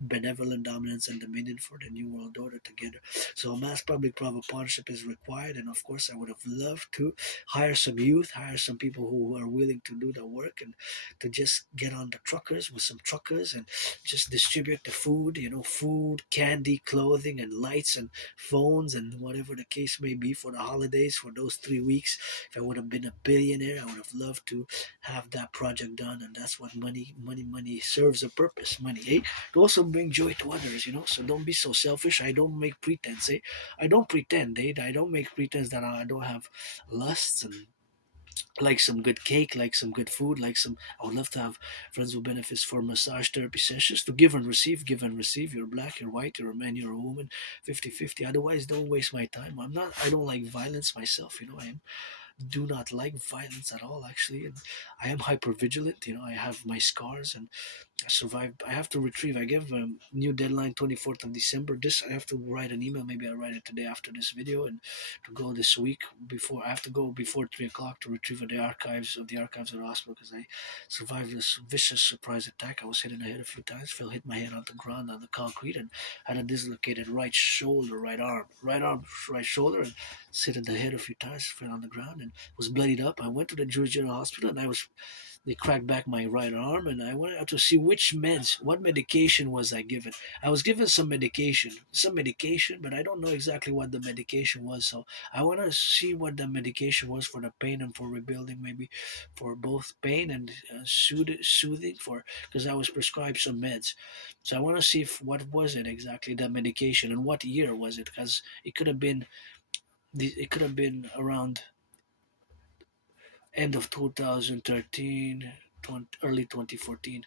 benevolent dominance and dominion for the new world order together. So a mass public private partnership is required, and of course, I would have loved to hire some youth, hire some people who are willing to do the work, and to just get on the truckers with some truckers and just distribute the food, food, candy, clothing, and lights and phones and whatever the case may be for the holidays for those 3 weeks. If I would have been a billionaire, I would have loved to have that project done, and that's what money serves a purpose. Money, eh? To also bring joy to others, So don't be so selfish. I don't make pretense, eh? I don't pretend, eh? I don't make pretense that I don't have lusts and like some good cake, like some good food, like some. I would love to have friends with benefits for massage therapy sessions to give and receive, give and receive. You're black, you're white, you're a man, you're a woman, 50-50. Otherwise, don't waste my time. I don't like violence myself, I do not like violence at all, actually. And I am hyper vigilant, I have my scars, and I survived. I have to retrieve. I give a new deadline, 24th of December. This I have to write an email. Maybe I'll write it today after this video, and to go this week before. I have to go before 3 o'clock to retrieve the archives of the hospital, because I survived this vicious surprise attack. I was hit in the head a few times. Hit my head on the ground on the concrete, and had a dislocated right shoulder, right arm, right shoulder, and hit in the head a few times. Fell on the ground and was bloodied up. I went to the Jewish General Hospital, and they cracked back my right arm, and I wanted to see what medication was I given. I was given some medication, but I don't know exactly what the medication was. So I want to see what the medication was for the pain and for rebuilding, maybe for both pain and soothing, for because I was prescribed some meds. So I want to see what was it exactly, the medication, and what year was it, because it could have been around end of 2013, early 2014,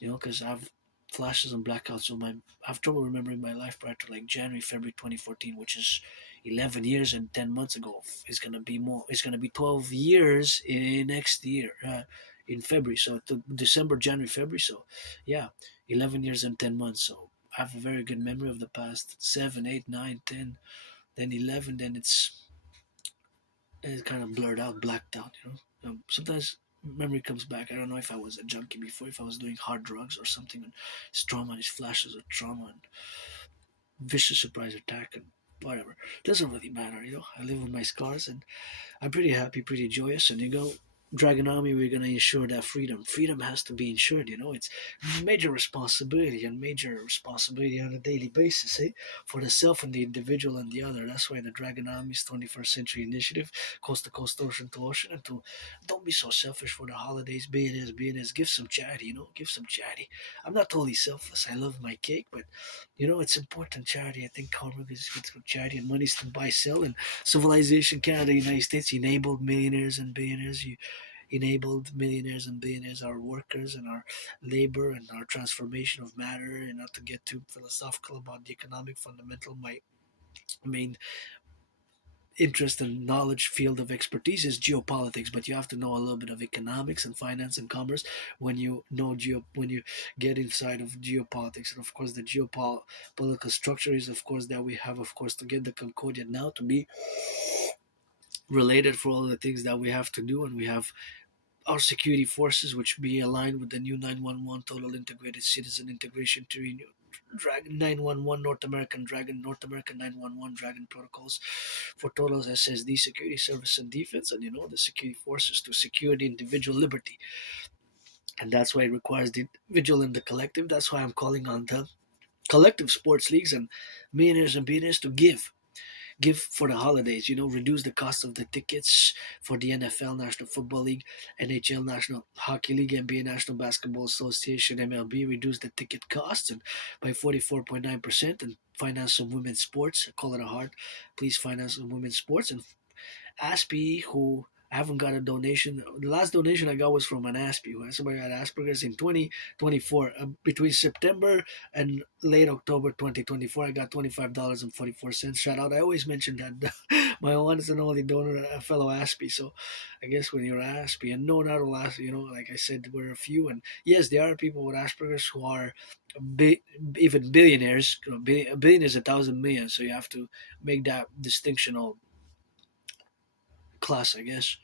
because I have flashes and blackouts. So I have trouble remembering my life prior to like January, February 2014, which is 11 years and 10 months ago. It's going to be 12 years in next year. in February. So to December, January, February. So yeah, 11 years and 10 months. So I have a very good memory of the past 7, 8, 9, 10, then 11. Then it's kind of blurred out, blacked out. Sometimes memory comes back. I don't know if I was a junkie before, if I was doing hard drugs or something, and it's trauma, it's flashes of trauma and vicious surprise attack and whatever. Doesn't really matter. I live with my scars and I'm pretty happy, pretty joyous, and Dragon Army, we're gonna ensure that freedom. Freedom has to be ensured. It's major responsibility and major responsibility on a daily basis, for the self and the individual and the other. That's why the Dragon Army's 21st Century Initiative, coast to coast, ocean to ocean, and to don't be so selfish for the holidays. Be it is, give some charity. Give some charity. I'm not totally selfless. I love my cake, but it's important charity. I think karma is good for charity and money's to buy, sell, and Civilization, Canada, United States enabled millionaires and billionaires. You enabled millionaires and billionaires, our workers and our labor and our transformation of matter. And not to get too philosophical about the economic fundamental, my main interest and knowledge field of expertise is geopolitics, but you have to know a little bit of economics and finance and commerce when you get inside of geopolitics. And of course the geopolitical structure is, of course, that we have, of course, to get the Concordia now to be related for all the things that we have to do. And we have our security forces, which be aligned with the new 911 Total Integrated Citizen Integration to renew Dragon 911 North American 911 Dragon protocols for total SSD security service and defense, and the security forces to secure the individual liberty. And that's why it requires the individual and the collective. That's why I'm calling on the collective sports leagues and millionaires and billionaires to give for the holidays, reduce the cost of the tickets for the NFL, National Football League, NHL, National Hockey League, NBA, National Basketball Association, MLB, reduce the ticket costs and by 44.9%, and finance some women's sports. Call it a heart. Please finance some women's sports. And Aspie, who I haven't got a donation. The last donation I got was from an Aspie, who had somebody had Asperger's in 2024. Between September and late October 2024, I got $25.44. Shout out. I always mention that my one and only donor, a fellow Aspie. So I guess when you're Aspie, and no, not all Aspie, like I said, there were a few. And yes, there are people with Asperger's who are even billionaires. A billion is 1,000 million. So you have to make that distinction all class, I guess.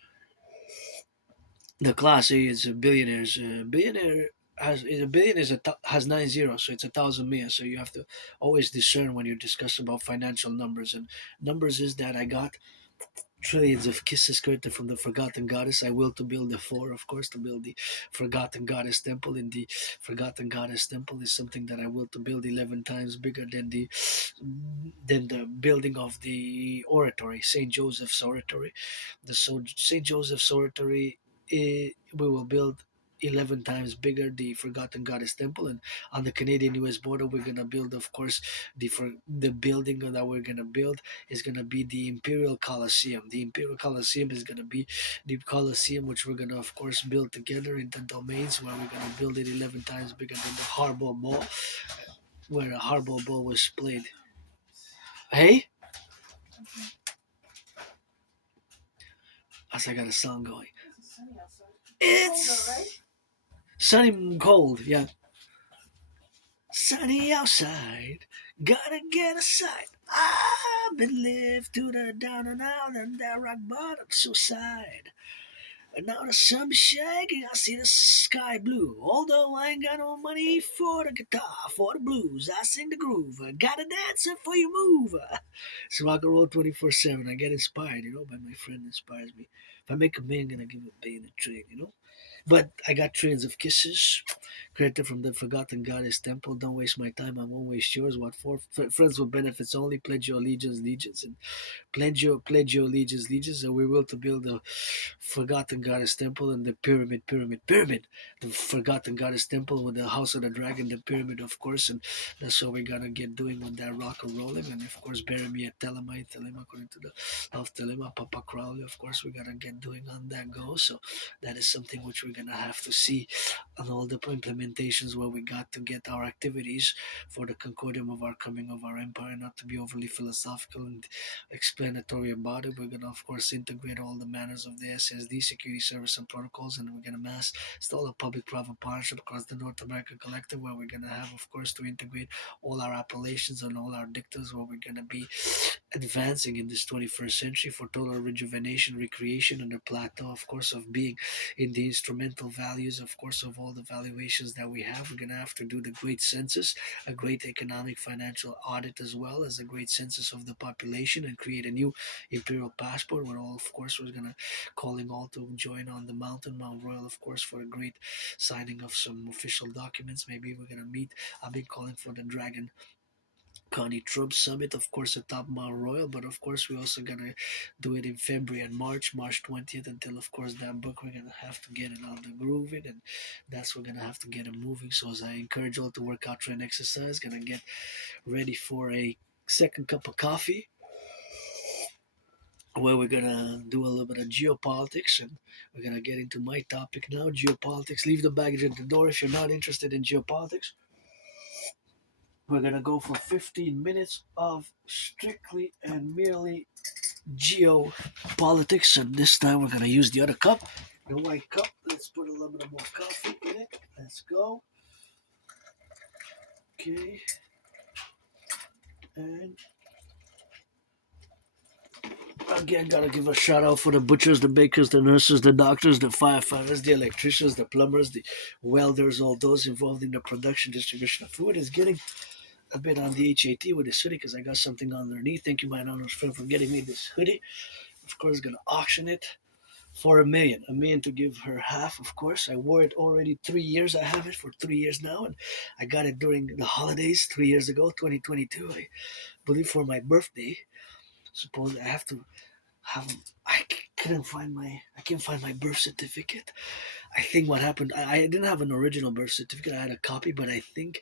The class A is a billionaires. Billionaire has a billion has 9 zeros, so it's 1,000 million. So you have to always discern when you discuss about financial numbers. And numbers is that I got trillions of kisses created from the forgotten goddess. I will to build the four, of course, to build the forgotten goddess temple. And the forgotten goddess temple is something that I will to build 11 times bigger than the building of the oratory, Saint Joseph's oratory. The Saint Joseph's oratory, we will build 11 times bigger the forgotten goddess temple. And on the Canadian US border, we're going to build, of course, the building that we're going to build is going to be the Imperial Coliseum. The Imperial Coliseum is going to be the Coliseum, which we're going to, of course, build together in the domains, where we're going to build it 11 times bigger than the Harbor Mall, where a Harbor Ball was played. Hey, as I got a song going. It's sunny and cold, yeah. Sunny outside, gotta get aside. I've been lived to the down and out and that rock bottom suicide. And now the sun be shining, I see the sky blue. Although I ain't got no money for the guitar, for the blues, I sing the groove. I got a dancer for your move. It's rock and roll 24/7. I get inspired, by my friend inspires me. If I make a million, I'm gonna give a billion a trade. But I got trillions of kisses created from the forgotten goddess temple. Don't waste my time, I won't waste yours. What for? Friends with benefits only. Pledge your allegiance, and pledge your allegiance, and we will to build a forgotten goddess temple and the pyramid. The forgotten goddess temple with the house of the dragon, the pyramid, of course, and that's what we're gonna get doing with that rock and rolling. And of course, bury me at Telema according to the of Telema, Papa Crowley. Of course, we gotta get doing on that go. So that is something which we're we're gonna have to see on all the implementations where we got to get our activities for the concordium of our coming of our empire, not to be overly philosophical and explanatory about it. We're gonna of course integrate all the manners of the SSD security service and protocols, and we're gonna mass install a public-private partnership across the North American Collective, where we're gonna have of course to integrate all our appellations and all our dictas, where we're gonna be advancing in this 21st century for total rejuvenation, recreation, and a plateau, of course, of being in the instrumental values, of course, of all the valuations that we have. We're going to have to do the great census, a great economic financial audit, as well as a great census of the population, and create a new imperial passport. Where all, of course, we're going to calling all to join on the mountain, Mount Royal, of course, for a great signing of some official documents. Maybe we're going to meet. I've been calling for the Dragon Connie Trump Summit, of course, atop Mount Royal, but of course, we're also gonna do it in February and March 20th, until, of course, that book we're gonna have to get it on the grooving, and that's we're gonna have to get it moving. So, as I encourage you all to work out, train, exercise, gonna get ready for a second cup of coffee, where we're gonna do a little bit of geopolitics, and we're gonna get into my topic now, geopolitics. Leave the baggage at the door if you're not interested in geopolitics. We're gonna go for 15 minutes of strictly and merely geopolitics, and this time we're gonna use the other cup, the white cup. Let's put a little bit more coffee in it. Let's go. Okay, and again, gotta give a shout out for the butchers, the bakers, the nurses, the doctors, the firefighters, the electricians, the plumbers, the welders, all those involved in the production, distribution of food. Is getting a bit on the HAT with this hoodie because I got something underneath. Thank you, my anonymous friend, for getting me this hoodie. Of course, gonna auction it for a million to give her half. Of course, I wore it already 3 years. I have it for 3 years now, and I got it during the holidays 3 years ago, 2022. I believe for my birthday. Suppose I have to have. I can't find my birth certificate. I think what happened, I didn't have an original birth certificate. I had a copy, but I think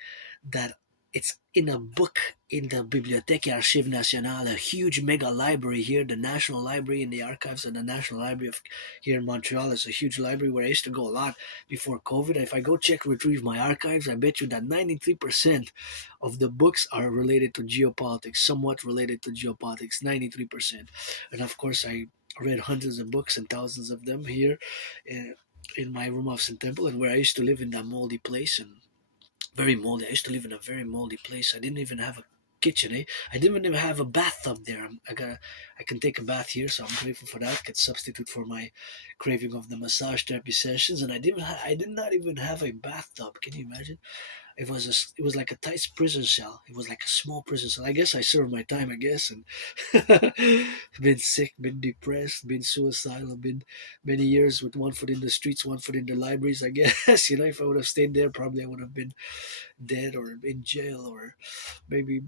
that it's in a book in the Bibliothèque Archives Nationale, a huge mega library here, the National Library, in the archives of the National Library of here in Montreal. Is a huge library where I used to go a lot before COVID. If I go check, retrieve my archives, I bet you that 93% of the books are related to geopolitics, somewhat related to geopolitics, 93%. And of course, I read hundreds of books and thousands of them here in my room of St. Temple, and where I used to live in that moldy place, and very moldy. I used to live in a very moldy place. I didn't even have a kitchen. I didn't even have a bathtub there. I can take a bath here, so I'm grateful for that. Could substitute for my craving of the massage therapy sessions, and I did not even have a bathtub. Can you imagine? It was like a tight prison cell. It was like a small prison cell. I guess I served my time. I guess, and been sick, been depressed, been suicidal, been many years with one foot in the streets, one foot in the libraries. I guess if I would have stayed there, probably I would have been dead or in jail, or maybe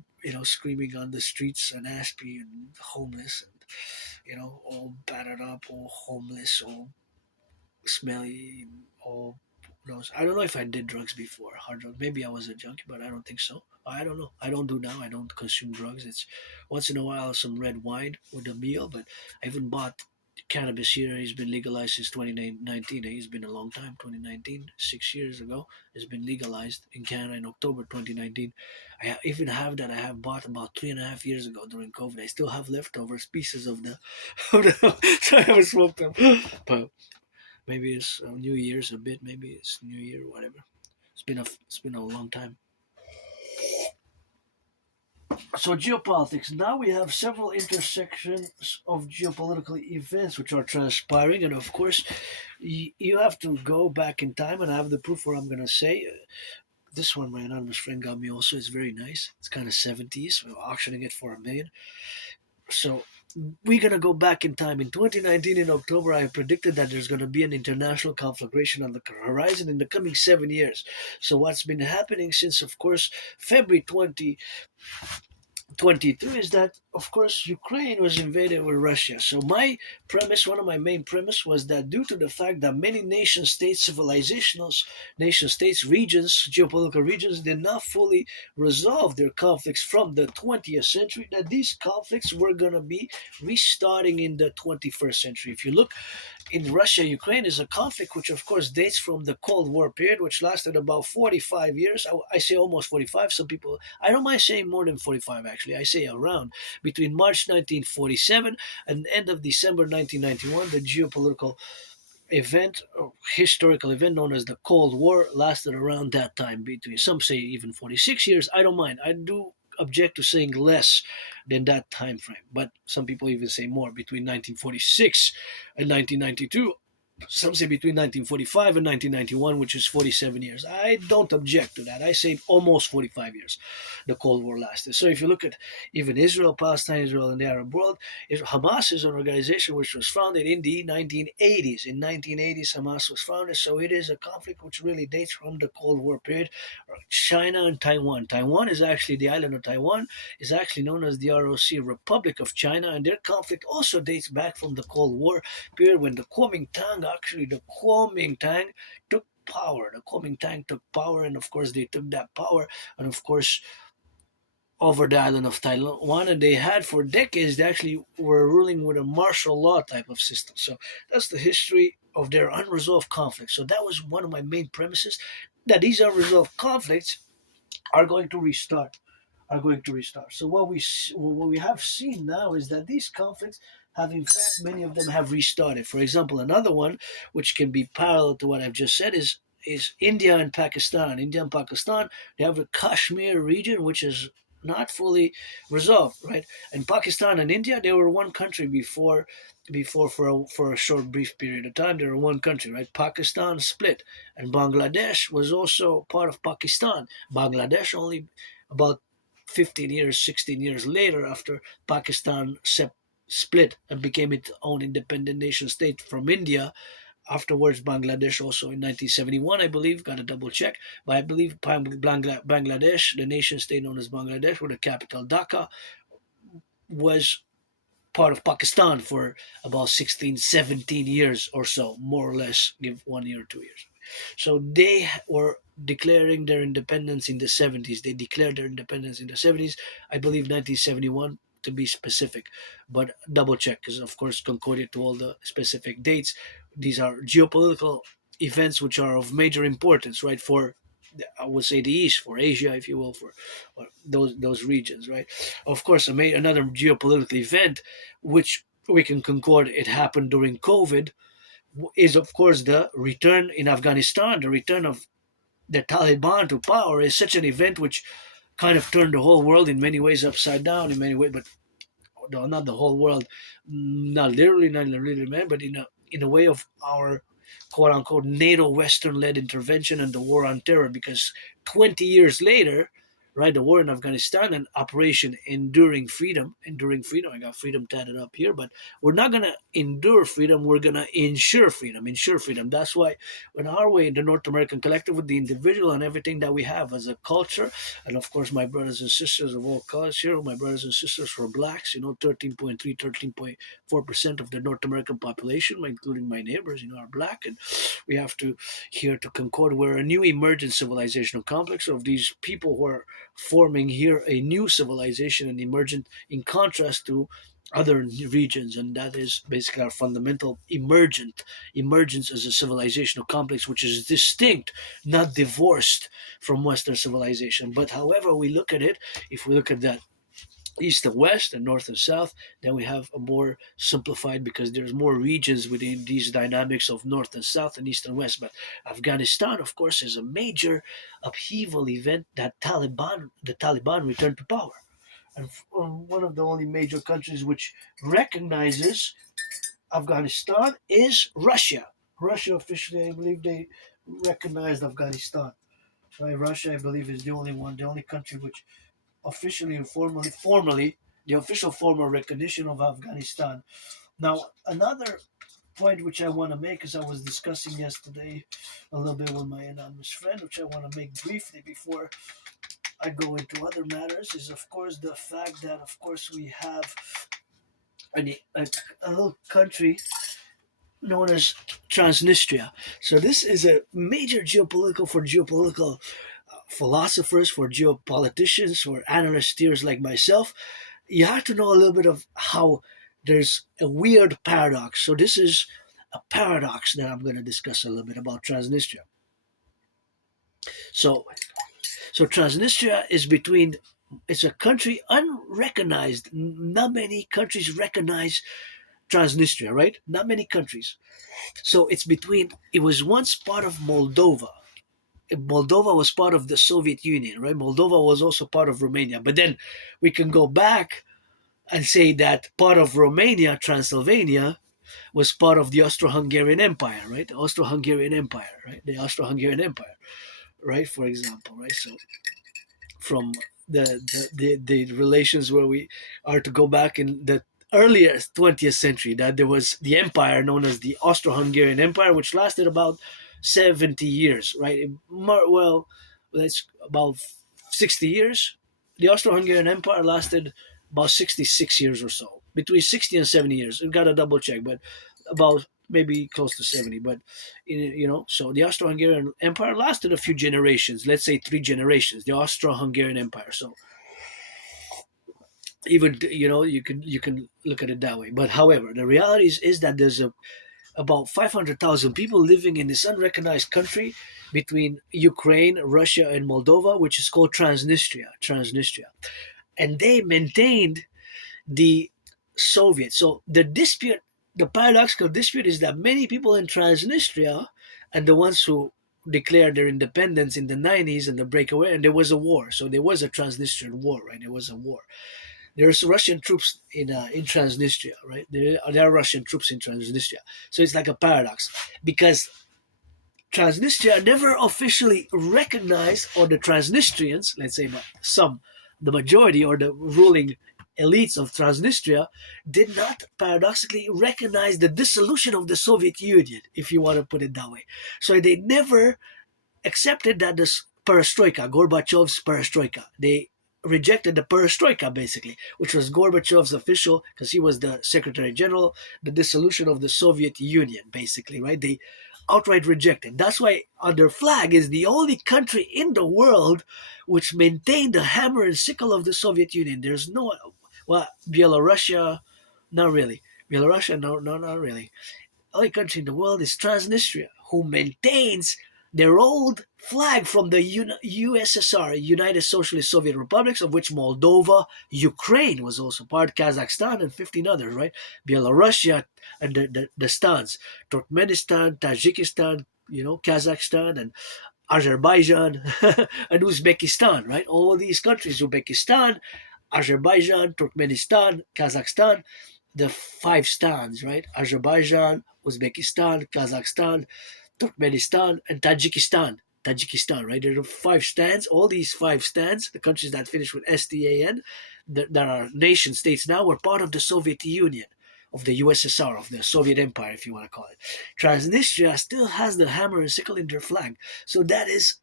screaming on the streets and Aspie and homeless, and all battered up, all homeless, all smelly, all knows. I don't know if I did drugs before, hard drugs. Maybe I was a junkie, but I don't think so. I don't know. I don't do now. I don't consume drugs. It's once in a while some red wine with a meal, but I even bought cannabis here. It's been legalized since 2019. It's been a long time. 2019, 6 years ago, it's been legalized in Canada in October 2019. I even have that I have bought about 3.5 years ago during COVID. I still have leftovers pieces of the, so I haven't smoked them, but maybe it's New Year's a bit. Maybe it's New Year, whatever. It's been a long time. So geopolitics. Now we have several intersections of geopolitical events which are transpiring, and of course, you have to go back in time, and I have the proof where I'm gonna say. This one, my anonymous friend got me also. It's very nice. It's kind of 70s. We're auctioning it for $1 million. So we're going to go back in time. In 2019, in October, I predicted that there's going to be an international conflagration on the horizon in the coming 7 years. So what's been happening since, of course, February 20, 23 is that, of course, Ukraine was invaded with Russia. So my premise, one of my main premise, was that due to the fact that many nation states, civilizational nation states, regions, geopolitical regions, did not fully resolve their conflicts from the 20th century, that these conflicts were going to be restarting in the 21st century. If you look in Russia, Ukraine is a conflict which, of course, dates from the Cold War period, which lasted about 45 years. I say almost 45. Some people, I don't mind saying more than 45, actually. I say around between March 1947 and end of December 1991. The geopolitical event, or historical event known as the Cold War, lasted around that time. Between some say even 46 years. I don't mind. I do object to saying less than that time frame, but some people even say more, between 1946 and 1992. Some say between 1945 and 1991, which is 47 years. I don't object to that. I say almost 45 years the Cold War lasted. So if you look at even Israel, Palestine, Israel, and the Arab world, Hamas is an organization which was founded in the 1980s. In 1980s, Hamas was founded. So it is a conflict which really dates from the Cold War period. China and Taiwan. Taiwan is actually, the island of Taiwan is actually known as the ROC, Republic of China, and their conflict also dates back from the Cold War period when the Kuomintang, actually the Kuomintang took power. The Kuomintang took power, and of course they took that power, and of course over the island of Taiwan, and they had for decades. They actually were ruling with a martial law type of system. So that's the history of their unresolved conflicts. So that was one of my main premises, that these unresolved conflicts are going to restart are going to restart. So what we have seen now is that these conflicts have, in fact, many of them have restarted. For example, another one which can be parallel to what I've just said is India and Pakistan. India and Pakistan, they have the Kashmir region, which is not fully resolved, right? And Pakistan and India, they were one country before for a short brief period of time. They were one country, right? Pakistan split, and Bangladesh was also part of Pakistan. Bangladesh only about 15 years, 16 years later, after Pakistan split and became its own independent nation state from India. Afterwards, Bangladesh also in 1971, I believe, got a double check, but I believe Bangladesh, the nation state known as Bangladesh, with the capital Dhaka, was part of Pakistan for about 16, 17 years or so, more or less, give 1 year, 2 years. So they were declaring their independence in the 70s. They declared their independence in the 70s, I believe 1971 to be specific, but double check because, of course, concorded to all the specific dates. These are geopolitical events which are of major importance, right, for I would say the East, for Asia, if you will, for those regions, right? Of course, another geopolitical event, which we can concord it happened during COVID, is of course the return in Afghanistan. The return of the Taliban to power is such an event which kind of turned the whole world in many ways upside down in many ways, but no, not the whole world, not literally, man, but in a way of our quote unquote NATO Western led intervention and the war on terror. Because 20 years later, right, the war in Afghanistan and Operation Enduring Freedom. I got freedom tatted up here, but we're not gonna endure freedom. We're gonna ensure freedom. That's why, in our way, in the North American Collective, with the individual and everything that we have as a culture, and of course, my brothers and sisters of all colors here, my brothers and sisters who are blacks, 13.3, 13.4% of the North American population, including my neighbors, are black. And we have to here to concord. We're a new emergent civilizational complex of these people who are forming here a new civilization and emergent, in contrast to other regions. And that is basically our fundamental emergence as a civilizational complex which is distinct, not divorced from Western civilization. But however we look at it, if we look at that east and west and north and south, then we have a more simplified, because there's more regions within these dynamics of north and south and east and west. But Afghanistan, of course, is a major upheaval event that the Taliban returned to power. And one of the only major countries which recognizes Afghanistan is Russia. Russia officially, I believe, they recognized Afghanistan. Right? Russia, I believe, is the only country which officially and formally, the official formal recognition of Afghanistan. Now, another point which I want to make, as I was discussing yesterday a little bit with my anonymous friend, which I want to make briefly before I go into other matters is, of course, the fact that, of course, we have a little country known as Transnistria. So this is a major geopolitical philosophers, for geopoliticians, for analyst steers like myself. You have to know a little bit of how there's a weird paradox. So this is a paradox that I'm going to discuss a little bit about Transnistria. So, so Transnistria is between. It's a country unrecognized. Not many countries recognize Transnistria, right? Not many countries. So it's between. It was once part of Moldova. Moldova was part of the Soviet Union, right? Moldova was also part of Romania. But then we can go back and say that part of Romania, Transylvania, was part of the Austro-Hungarian Empire, right? The Austro-Hungarian Empire, right? The Austro-Hungarian Empire, right? For example, right? So from the relations where we are to go back in the earlier 20th century, that there was the empire known as the Austro-Hungarian Empire, which lasted about 70 years, right? Well, that's about 60 years. The Austro-Hungarian Empire lasted about 66 years or so, between 60 and 70 years. We've got to double check, but about maybe close to 70. But so the Austro-Hungarian Empire lasted a few generations, let's say 3 generations, the Austro-Hungarian Empire. So even you can look at it that way. But however, the reality is that there's about 500,000 people living in this unrecognized country between Ukraine, Russia, and Moldova, which is called Transnistria. And they maintained the Soviet. So the paradoxical dispute is that many people in Transnistria and the ones who declared their independence in the 90s and the breakaway, and there was a war. So there was a Transnistrian war, right? There was a war. There's Russian troops in Transnistria, right? There are Russian troops in Transnistria. So it's like a paradox because Transnistria never officially recognized, or the Transnistrians, let's say the majority or the ruling elites of Transnistria did not paradoxically recognize the dissolution of the Soviet Union, if you want to put it that way. So they never accepted that this perestroika, Gorbachev's perestroika, they rejected the perestroika basically, which was Gorbachev's official, because he was the Secretary General, the dissolution of the Soviet Union basically, right? They outright rejected. That's why on their flag is the only country in the world which maintained the hammer and sickle of the Soviet Union. There's no, well, Belarusia, not really. Belarusia, no, not really. Only country in the world is Transnistria, who maintains their old flag from the USSR, United Socialist Soviet Republics, of which Moldova, Ukraine was also part, Kazakhstan, and 15 others, right? Belarusia and the stans, Turkmenistan, Tajikistan, Kazakhstan, and Azerbaijan, and Uzbekistan, right? All these countries, Uzbekistan, Azerbaijan, Turkmenistan, Kazakhstan, the 5 stans, right? Azerbaijan, Uzbekistan, Kazakhstan, Turkmenistan, and Tajikistan, right? There are 5 stans. All these 5 stans, the countries that finish with STAN, that are nation states now, were part of the Soviet Union, of the USSR, of the Soviet Empire, if you want to call it. Transnistria still has the hammer and sickle in their flag. So that is,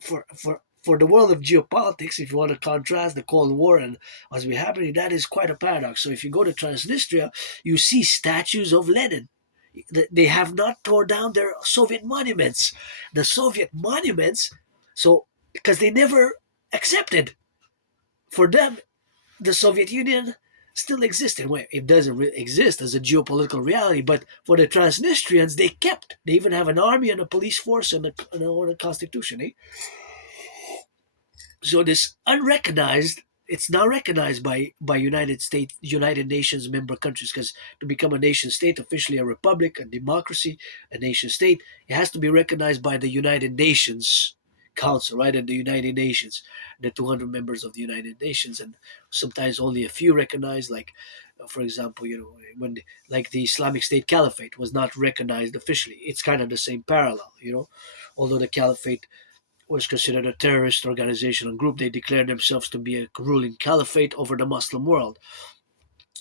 for the world of geopolitics, if you want to contrast the Cold War and what's been happening, that is quite a paradox. So if you go to Transnistria, you see statues of Lenin. They have not torn down their Soviet monuments. The Soviet monuments, so because they never accepted, for them, the Soviet Union still existed. Well, it doesn't really exist as a geopolitical reality, but for the Transnistrians, they kept. They even have an army and a police force and a constitution. So this unrecognized, it's not recognized by United Nations member countries, because to become a nation state, officially a republic, a democracy, a nation state, it has to be recognized by the United Nations Council, right? And the United Nations, the 200 members of the United Nations, and sometimes only a few recognized. Like, for example, when like the Islamic State Caliphate was not recognized officially. It's kind of the same parallel, although the Caliphate was considered a terrorist organization and group. They declared themselves to be a ruling caliphate over the Muslim world.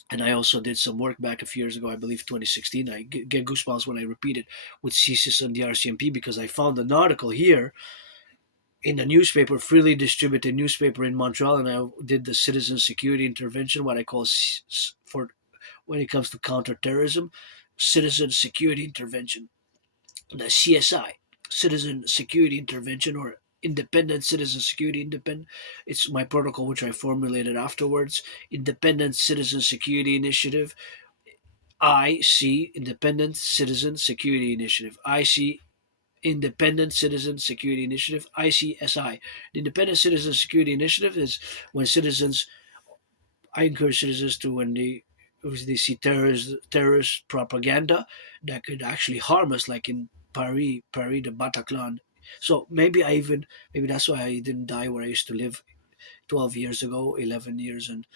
And I also did some work back a few years ago, I believe 2016. I get goosebumps when I repeat it, with CSIS and the RCMP, because I found an article here in a newspaper, freely distributed newspaper in Montreal, and I did the citizen security intervention, what I call for when it comes to counterterrorism, citizen security intervention, the CSI, citizen security intervention, or independent citizen security independent. It's my protocol which I formulated afterwards. Independent citizen security initiative. IC, Independent Citizen Security Initiative. IC, Independent Citizen Security Initiative, ICSI. The Independent Citizen Security Initiative is when citizens, I encourage citizens to, when they see terrorist propaganda that could actually harm us, like in Paris, the Bataclan. So maybe that's why I didn't die where I used to live 12 years ago, 11 years and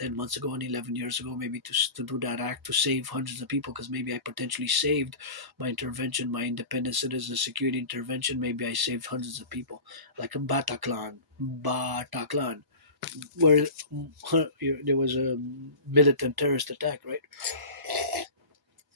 10 months ago and 11 years ago, maybe to do that act to save hundreds of people, because maybe I potentially saved my intervention, my independent citizen security intervention. Maybe I saved hundreds of people, like in Bataclan, where there was a militant terrorist attack, right?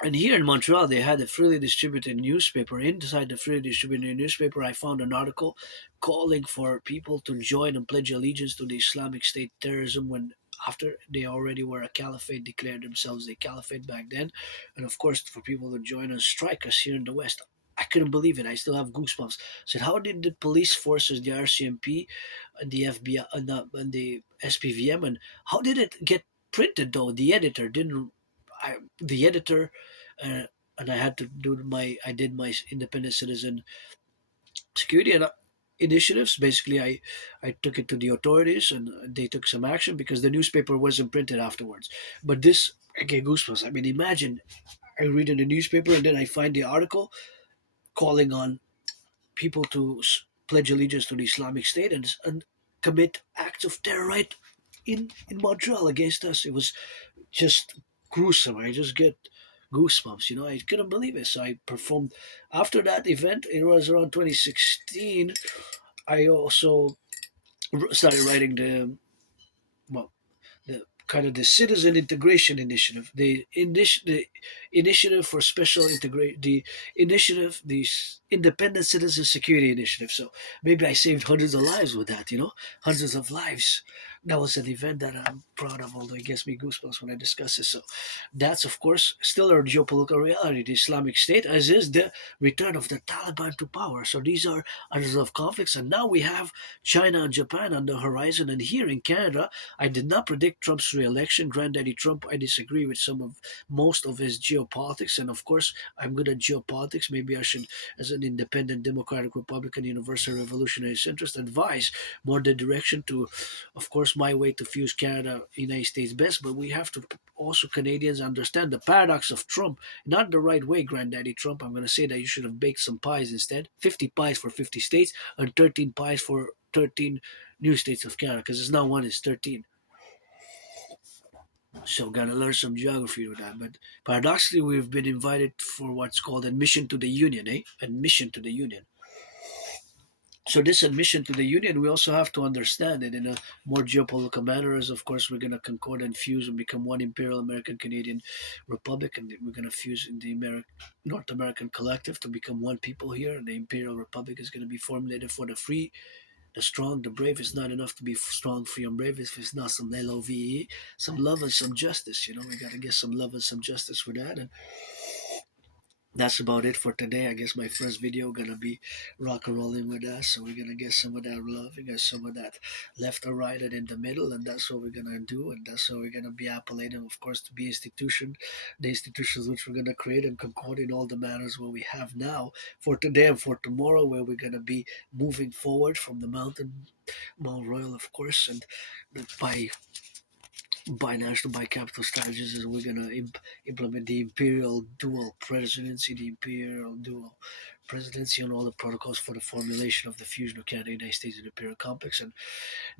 And here in Montreal, they had a freely distributed newspaper. Inside the freely distributed newspaper, I found an article calling for people to join and pledge allegiance to the Islamic State terrorism when after they already were a caliphate, declared themselves a caliphate back then. And of course, for people to join and strike us here in the West. I couldn't believe it. I still have goosebumps. I said, how did the police forces, the RCMP, and the FBI, and the SPVM, and how did it get printed though? The editor didn't. The editor uh, and I had to do I did my independent citizen security and initiatives. Basically, I took it to the authorities and they took some action because the newspaper wasn't printed afterwards. But this, I get goosebumps. I mean, imagine I read in the newspaper and then I find the article calling on people to pledge allegiance to the Islamic State and commit acts of terror right in Montreal against us. It was just gruesome. I just get goosebumps. I couldn't believe it. So I performed after that event. It was around 2016. I also started writing well, the kind of the citizen integration initiative, the initiative for special integrate, the independent citizen security initiative. So maybe I saved hundreds of lives with that. Hundreds of lives. That was an event that I'm proud of, although it gives me goosebumps when I discuss it. So that's, of course, still our geopolitical reality, the Islamic State, as is the return of the Taliban to power. So these are unresolved conflicts. And now we have China and Japan on the horizon. And here in Canada, I did not predict Trump's re-election. Granddaddy Trump, I disagree with most of his geopolitics. And of course, I'm good at geopolitics. Maybe I should, as an independent Democratic Republican Universal Revolutionary centrist, advise more the direction to, of course, my way to fuse Canada, United States best. But we have to also, Canadians, understand the paradox of Trump. Not the right way, Granddaddy Trump. I'm going to say that you should have baked some pies instead. 50 pies for 50 states and 13 pies for 13 new states of Canada, because it's not one, it's 13. So gotta learn some geography with that. But paradoxically, we've been invited for what's called admission to the Union, eh? Admission to the Union. So this admission to the Union, we also have to understand it in a more geopolitical manner. As of course, we're gonna concord and fuse and become one imperial American Canadian Republic, and we're gonna fuse in the North American Collective to become one people here. And the Imperial Republic is gonna be formulated for the free, the strong, the brave. Is not enough to be strong, free, and brave if it's not some LOVE, some love and some justice. We got to get some love and some justice for that. And that's about it for today. I guess my first video gonna be rock and rolling with us. So we're gonna get some of that love, we get some of that left or right and in the middle, and that's what we're gonna do, and that's what we're gonna be appellating, of course, to be the institutions which we're gonna create and concord in all the manners what we have now for today and for tomorrow, where we're gonna be moving forward from the Mount Royal, of course, and by binational bicapital strategies is we're going to implement the imperial dual presidency, and all the protocols for the formulation of the fusion of Canada, United States, and imperial complex, and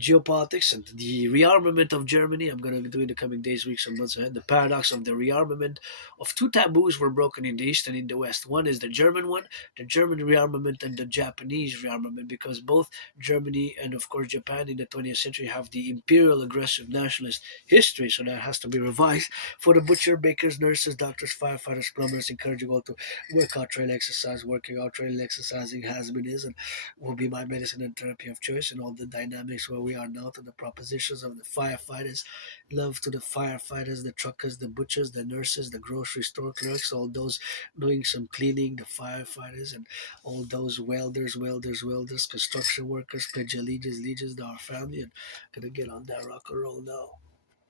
geopolitics and the rearmament of Germany. I'm going to do in the coming days, weeks, and months ahead. The paradox of the rearmament of two taboos were broken in the East and in the West. One is the German one, the German rearmament, and the Japanese rearmament, because both Germany and, of course, Japan in the 20th century have the imperial aggressive nationalist history. So that has to be revised for the butcher, bakers, nurses, doctors, firefighters, plumbers, encouraging all to work out, trail, exercise, working out, training, exercising, has been, is, and will be my medicine and therapy of choice, and all the dynamics where we are now, to the propositions of the firefighters, love to the firefighters, the truckers, the butchers, the nurses, the grocery store clerks, all those doing some cleaning, the firefighters, and all those welders, construction workers, pledge allegiance to our family, and gonna get on that rock and roll now.